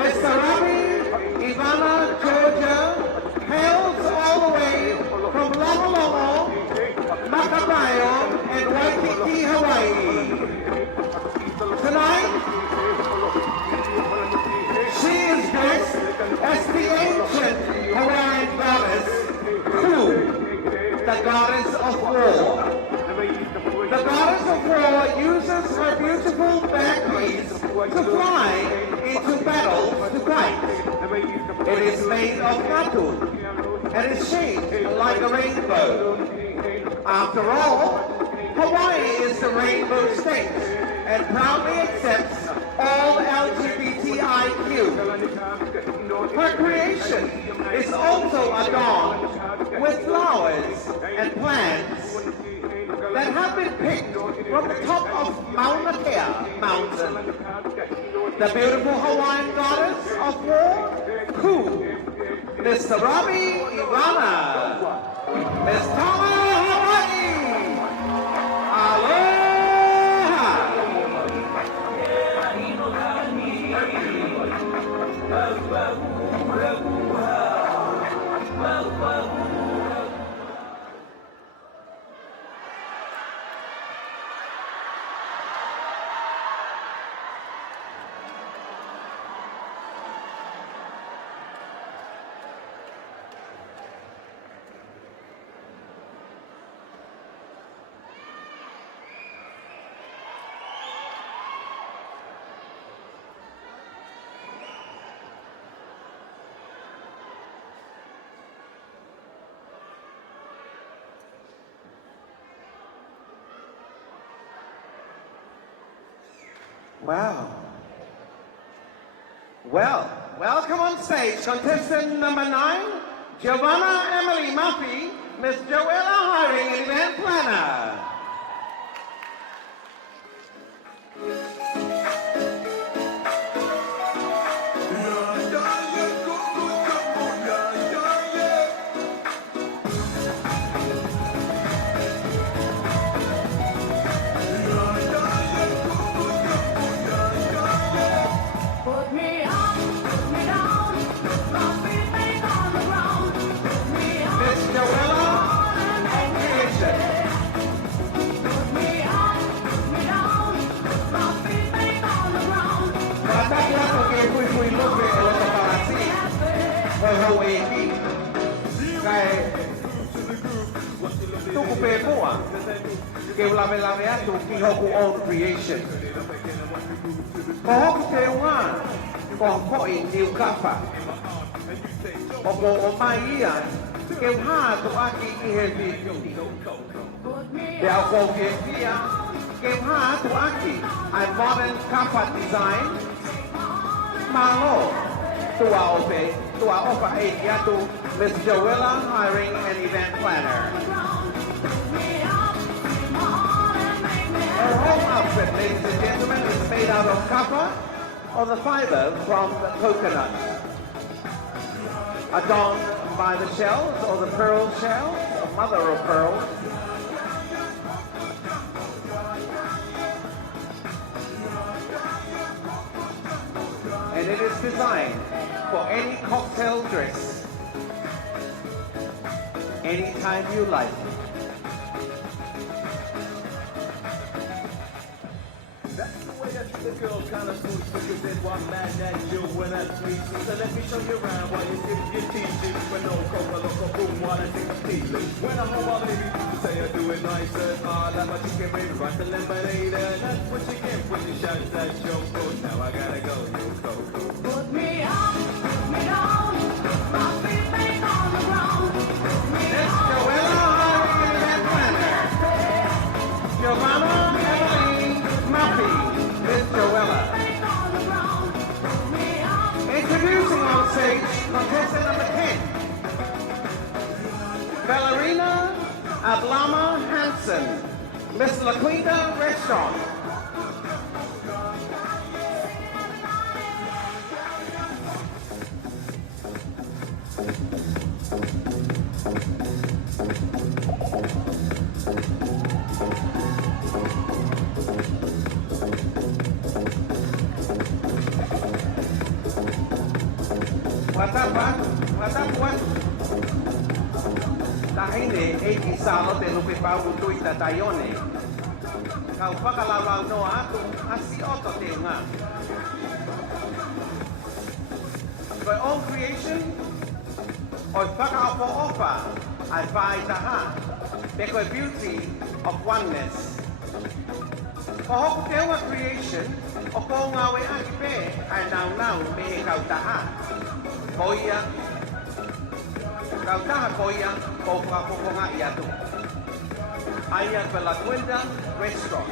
Mr. Robbie Ivana Georgia hails all the way from Longolongo, Makabayo, and Waikiki, Hawaii. Tonight, she is dressed as the ancient Hawaiian goddess, Ku, the goddess of war. The goddess of war uses her beautiful back wings to fly into battle to fight. It is made of natu and is shaped like a rainbow. After all, Hawaii is the rainbow state and proudly accepts all LGBTIQ. Her creation is also adorned with flowers and plants that have been picked from the top of Mauna Kea mountain. The beautiful Hawaiian goddess of war, Ku, Mr. Robbie Ivana, Miss Tama Hawaii. Aloha! Wow. Well, welcome on stage, contestant number 9, Giovanna Emily Murphy, Miss Joella Hiring, and event planner. Tuku pepoa, ke lave atu ki hoku own creation. Ko hoku te unga, ko hoi niu kapa. O ko o mai ia, ke uha tu aki ki he vitu. Te au ko ke pia, ke uha tu aki, ai modern kapa design. Malo, tua ope, tua opa e atu, Miss Joella Hiring and event planner. Her whole outfit, ladies and gentlemen, is made out of kapa or the fiber from the coconut. adorned by the shells or the pearl shells, or mother of pearls. And it is designed for any cocktail dress, anytime you like. That's the way that the girl kind of moves because they walk mad at you when I tweet. So let me show you around while you sip your tea. But no coca, loco, boom, while I sip tea. When I'm home, all baby, you say I do it nicer. Like my chicken with rice and lemonade. That's what you get when you shout that your food. Now I gotta go, you coco. Put me on, my feet ain't on the ground. Put me Miss Joella Harding in Atlanta. Giovanna Emily Muffy, Miss Joella. Introducing on stage contestant number 10, Ballerina Ablama Hansen, Miss LaQuinta Restaurant. Watapuan. Tahine, eki salo te lupi pau tuita taione. Kau whakalawau noa atu, asi oto te ngā. By own creation, oi whakaopo opa, ai whai taha, te koe beauty of oneness. Ko hoku te unga creation, o ko ngā we aki pē, ai nau me e kau taha. Koia, kau taha koia, ko whakapoponga i atu. Aia pe LaQuinta Restaurant.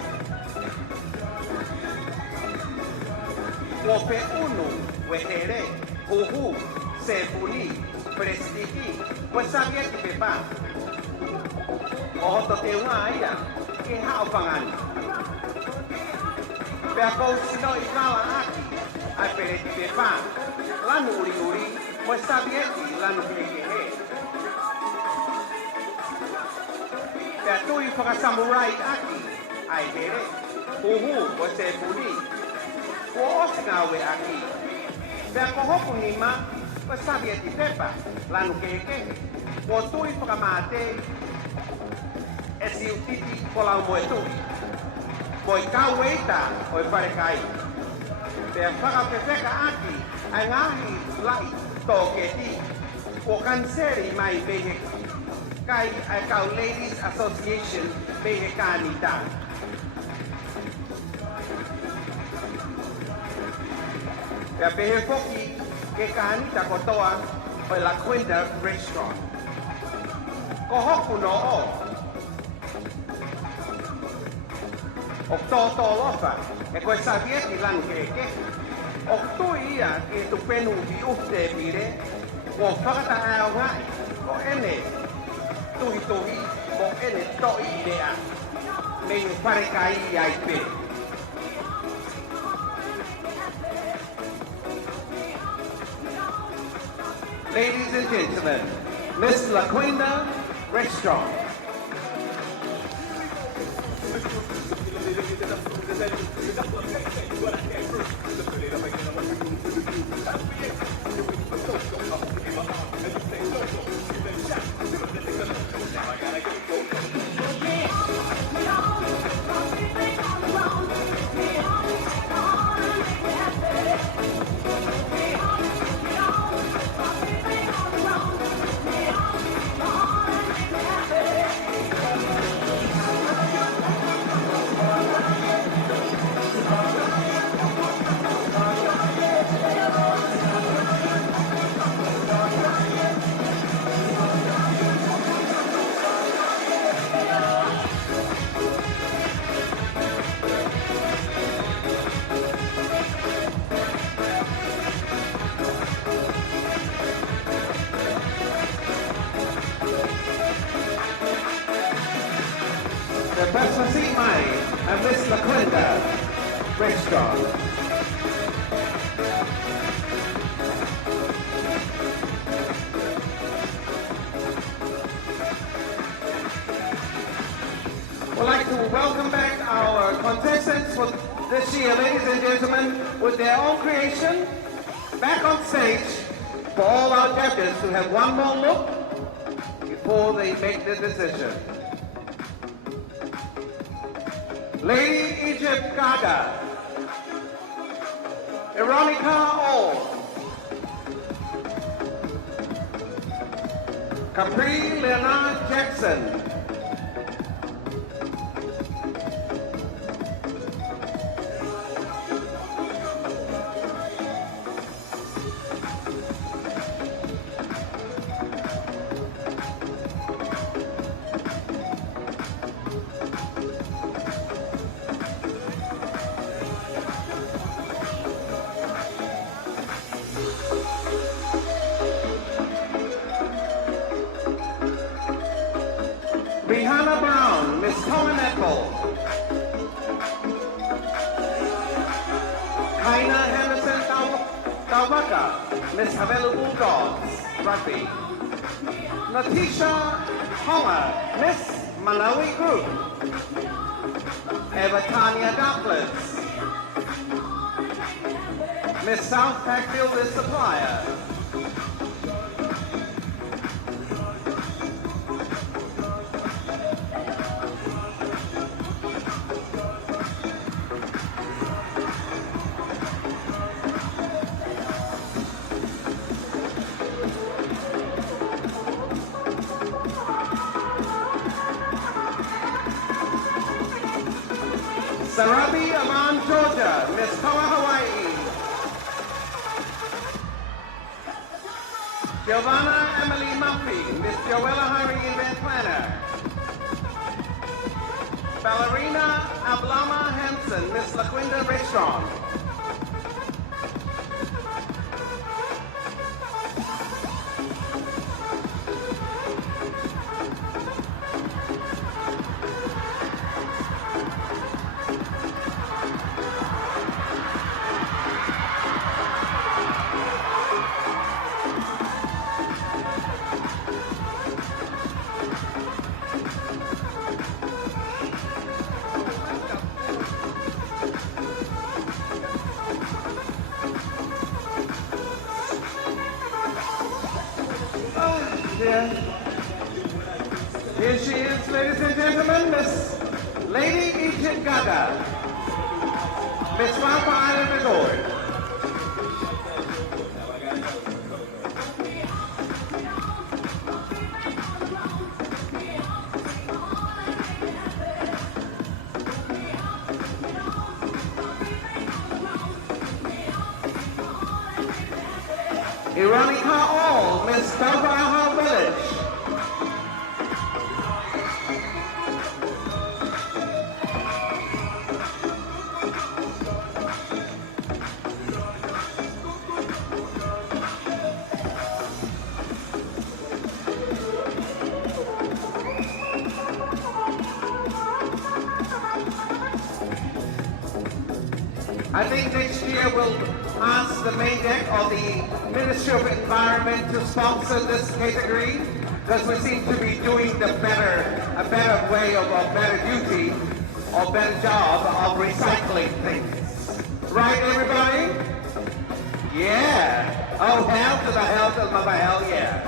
Ko pe unu, we here, huhu, se puni, prestiki, ko sabieti pe pa. O hoto te unga aia, ke hao pangani. Pe a kou sino i kala aki, ai pereti pe pa. Lanu uri, ko sabieti lanu kekehe. Te atui whakasamurai aki, ai here, huhu, ko se puni. Ko osinga we aki. Pe a kohoku nima, ko sabieti pepa, lanu kekehe. Ko tui whakamate, e si utiti ko lau moe tui. Ko i kau eita o i whare kai. Pe a whakapeweka aki, ai ngahi lai tō ke ti. Ko kanseri mai behe kai ai kau Ladies Association behe kāni tā. Pe a behe foki ke kāni tā kotoa o i LaQuinta Restaurant. Ko hoku no o. O tō lofa, e koe sabieti lanu ke. O tui ia e tu penu i ufte mire, o whakata ao ngai, o ene tuhi, o ene toi lea, me i whare kai ai pe. Ladies and gentlemen, Miss LaQuinta Restaurant. Professor Simai and Miss LaQuinta Restaurant. contestants for this year, ladies and gentlemen, with their own creation, back on stage for all our judges to have one more look before they make their decision. Lady Egypt Gaga, Veronica All, Capri Leonard Jackson, Rihanna Brown, Miss Cohen Apple, Kaina Henderson Tawaka, Miss Havelu Bulldogs, Rugby, Natisha Honger, Miss Malawi Group, Eva Tanya Douglas, Miss South Packfield, the Supplier, Sarabi Aman, Georgia, Miss Kawa, Hawaii. Giovanna Emily Murphy, Miss Joella Hiring Event Planner. Ballerina Ablama Hansen, Miss LaQuinda Restaurant. Here she is, ladies and gentlemen, Miss Lady Egypt Gaga, Miss Wapa Island Resort. Veronica All, Miss Belfast Village. I think next year we'll ask the main deck or the Ministry of Environment to sponsor this category because we seem to be doing a better way of a better duty or better job of recycling things. Right, everybody? Yeah. Oh, hell to the hell to the hell, yeah.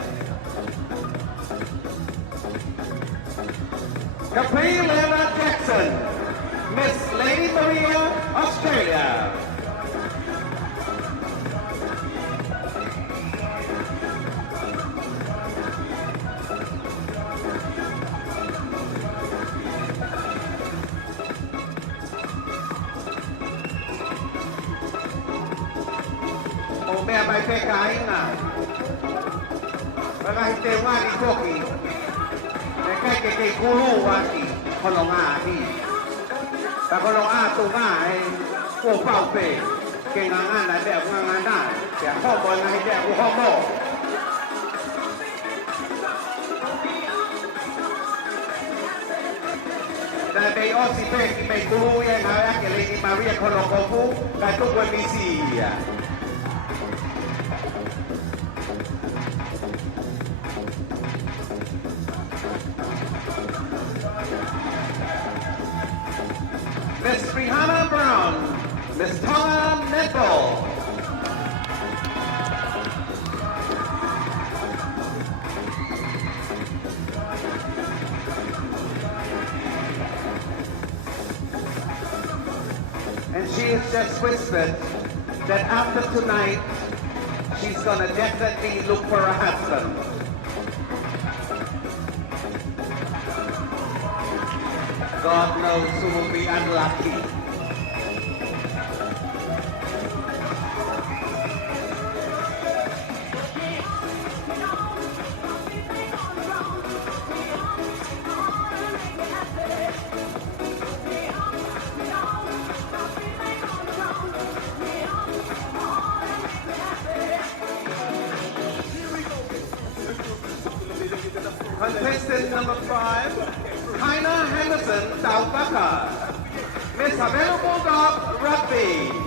Capri Leonard Jackson, Miss Lady Maria, Australia. Oh, me vai pegar ainda. Vai ter um ali pouquinho. É que guru aqui, quando aqui. แต่ก็ลองอ้าตัวง่ายพวกเป้าเปย์เก่งงานไหนแบบงานได้แต่ข้อบอลให้แจ้งข้อโม่แต่ไปออสิเป้ที่ไปดูยังไงque le Maria con lo cofu da tutto il misia Miss Miss Tonga Netball. And she has just whispered that after tonight, she's gonna definitely look for a husband. God knows who will be unlucky. Contestant number 5, Kaina Henderson Taukaka. Miss Havana Bulldog Rugby.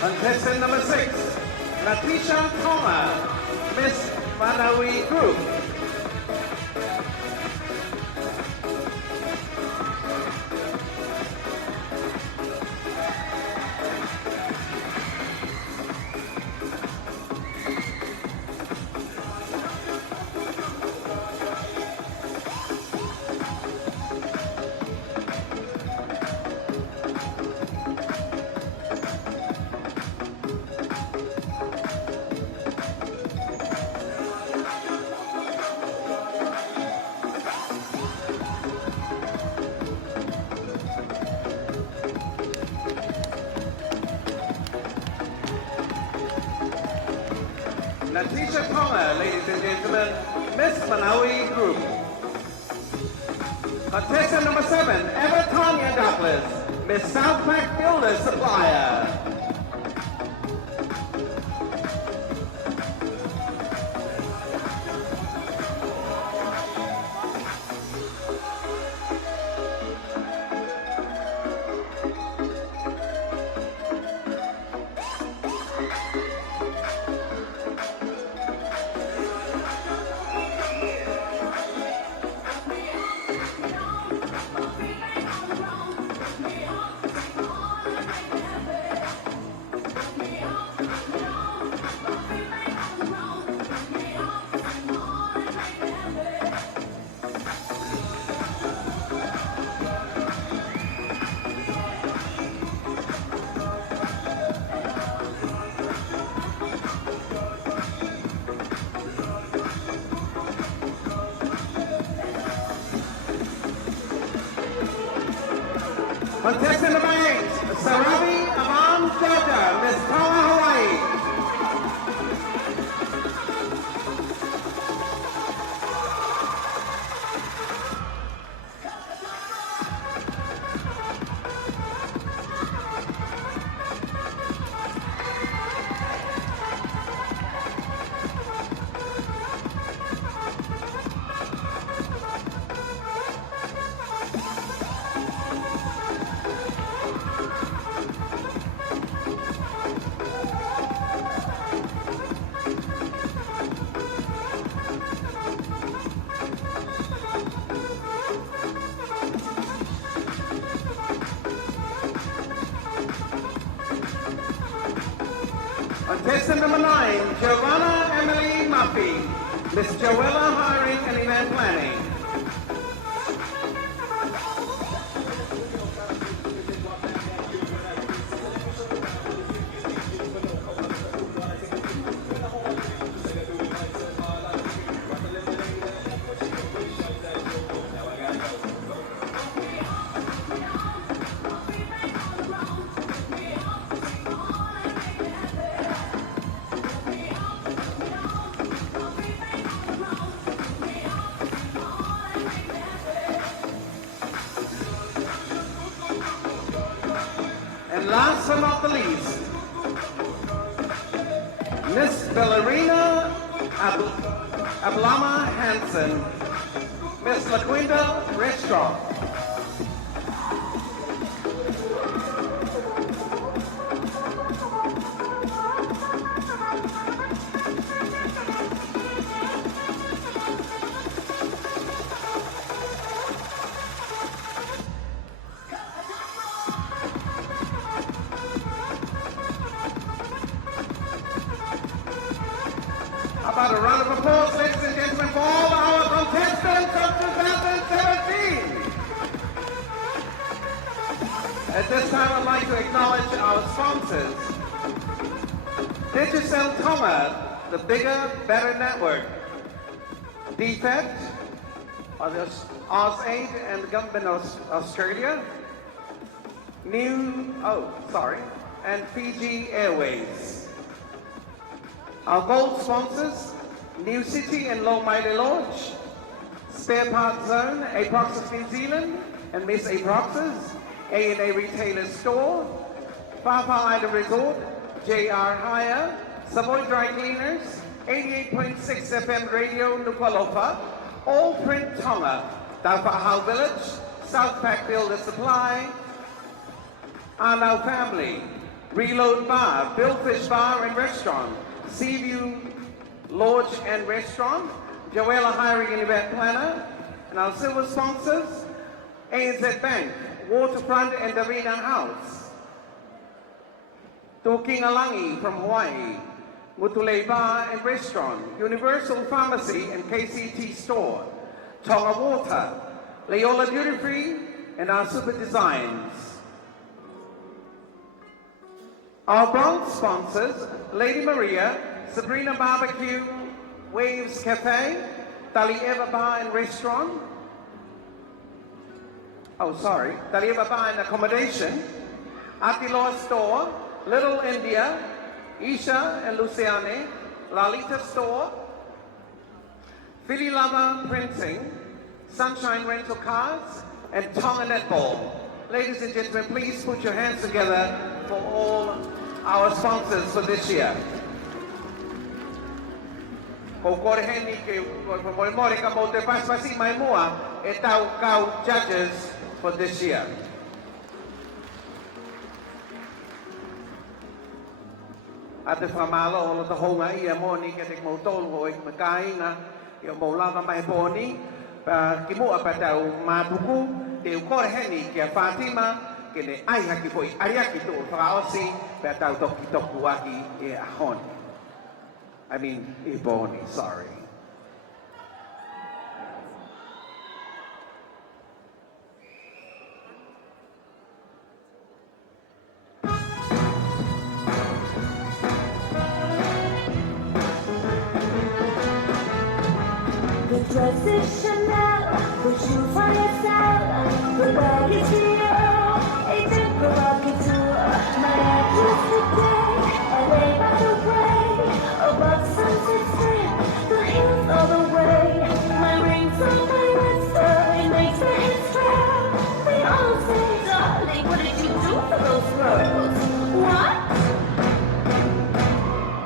Contestant number 6, Natisha Toma, Miss Manawi Group. Natisha Tonga, ladies and gentlemen, Miss Manawi Group. Contestant number 7, Eva Tanya Douglas, Miss Southpack Builder Supplier. Contestant number 8, Sarabi Aman Georgia, Miss Tonga, Hawaii. Contestant number 9, Giovanna Emily Murphy, Miss Joella Hiring and Event Planning. the least, Miss Ballerina Ablama Hansen, Miss LaQuinta Restaurant. About a round of applause, ladies and gentlemen, for all our contestants of 2017. At this time, I'd like to acknowledge our sponsors. Digicel Tonga, the Bigger, Better Network. Defect, AusAid and the Government of Australia. And Fiji Airways. Our gold sponsors, New City and Low Mighty Lodge, Spare Parts Zone, Aproxis New Zealand, and Miss Aproxis, A&A Retailer Store, Fafa Island Resort, JR Hire, Savoy Dry Cleaners, 88.6 FM Radio Nuku'alofa, All Print Tonga, Taupa'ahau Village, South Pack Builder Supply, Anau Family, Reload Bar, Billfish Bar and Restaurant, Seaview Lodge and Restaurant, Joella Hiring and Event Planner, and our silver sponsors, ANZ Bank, Waterfront and Arena House, Tokingalangi from Hawaii, Mutule Bar and Restaurant, Universal Pharmacy and KCT Store, Tonga Water, Leola Duty Free, and our Super Designs. Our bronze sponsors, Lady Maria, Sabrina Barbecue, Waves Cafe, Talieva Bar and Restaurant. Talieva Bar and Accommodation, Atiloa Store, Little India, Isha and Luciane, Lalita Store, Philly Lover Printing, Sunshine Rental Cars, and Tonga Netball. Ladies and gentlemen, please put your hands together for all our sponsors for this year. Judges for this year. At the Famalo, all of the Honga, Iamoni, getting Motol, Makaina, Yamolava, my pony, Kimua Patau, Matuku, the Korheni, Fatima, Kene Ayaki Boy, Ayaki to Faosi, Patau Toki Tokuaki, Ahon. I mean, Iboni, sorry. The dress is Chanel, the shoes are YSL, the bag is Dior, a deep provocateur. My address today, LA by the way, above Sunset Strip, the hills all the way. My rings on my wrist, it makes my head swell. They all say, darling, what did you do for those pearls? What?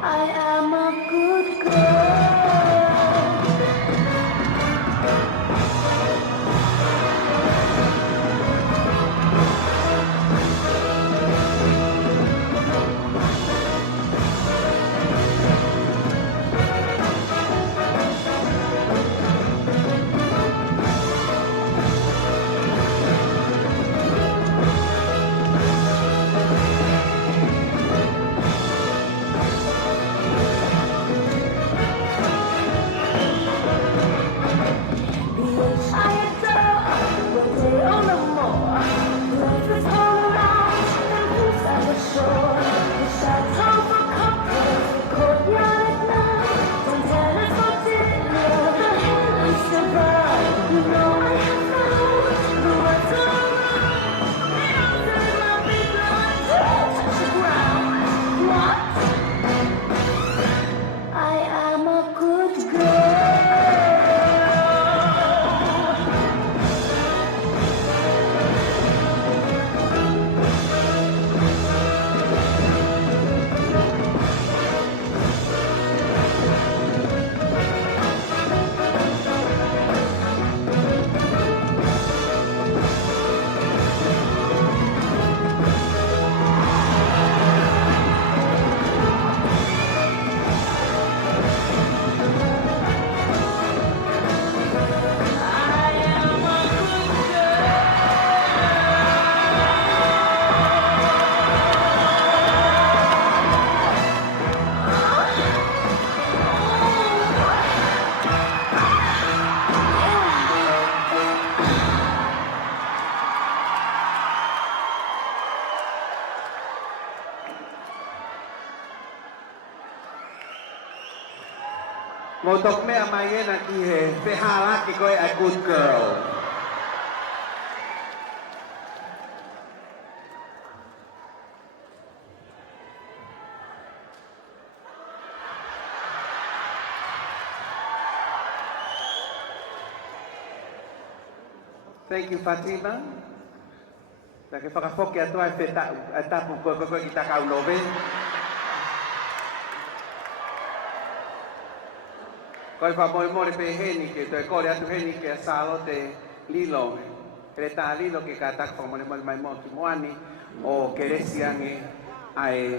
I am a good girl. Mo tok mea mai ena ki he whehala ki koe a good girl. Thank you, Fatima. Ta ke whakafoki atua e tapu koe ki takau lobe. Koe wha moe pe heni ke toi kore atu heni ke asalo te lilo. Kere tā lilo ke ka taku wha moe mai mo ki moani o ke resiange ai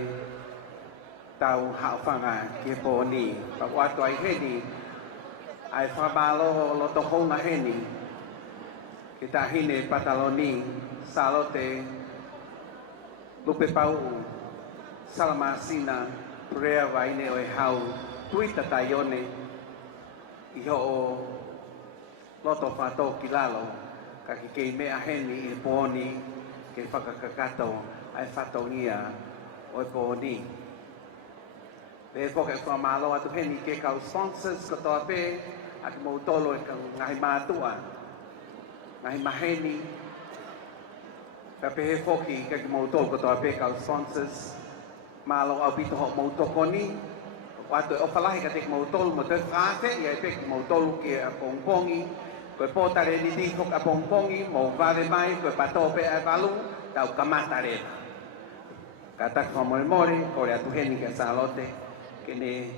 tau haofanga ki he pōni. Pa watu ai heni ai whamalo loto honga heni. Ke tā hine pataloni salo te lupe pau salamasina prea waine o e hau tuita taione i ho o loto whato ki lalo ka ki kei mea heni i pōni ke whakakakato ai whatongia o e pōni. Pe whoke whamalo atu heni ke kau sponsors katoa pe a ki mou tolo e ka ngahi mātua ngahi maheni. Ka pehe whoki ka ki mou tolo katoa pe kau sponsors malo au pito ho mou tokoni. Wato e ofalahi ka te ki mou tolu mo te whāte, ia e pe ki mou tolu ki a pongpongi. Koe pōtare ni dihok a pongpongi, mou vare mai, koe pato pe a valu, tau kamatare. Ka taku wha more, kore atu heni ka salote, ke ne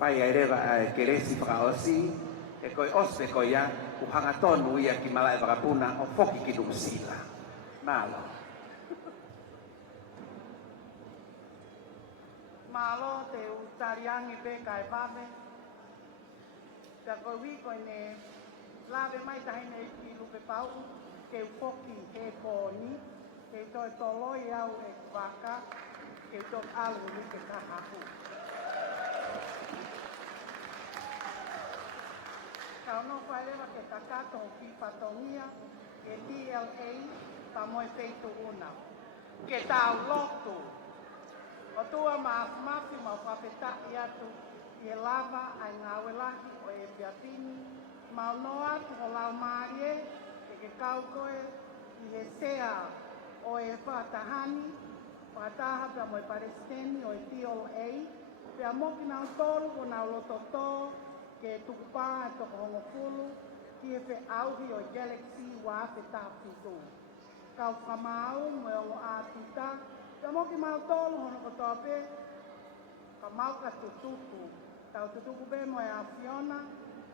whai ai rewa a ke resi whakaosi, e koe ospe koe ia, uhanga tonu ia ki malai wakapuna, o whoki ki sila. Malo. Malo te utariangi pe kai pape. Te koe wiko ne lave mai tahi nei ki lupe pau, ke upoki he pōni, ke toi toloi au e waka, ke toi alu ni ke kahaku. Kau no whai rewa ke kakato ki patongia, ke DLA, pa moe peitu una. Ke tau lotu. O tua mafi ma whapeta i atu i e lava ai ngā welahi o e piatini. Mau no atu o lau maarie e ke kaukoe i he sea o e whatahani. Whataha pia mo e paresteni o e TLA. Pia moki nau tolu o nau lototo ke tukupā e toko hongo fulu ki e whe auhi o Galaxy wa te tāpitu. Kau whamau mo e o ātita. Ka moki mau tolu hono ko tope, ka mau ka tutuku. Tau tutuku be mo e a Fiona,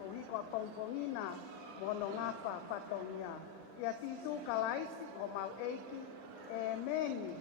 ko hiko a pongpongina, mono ngapa patongia. Ia titu ka laisi o mau eiki, e meni,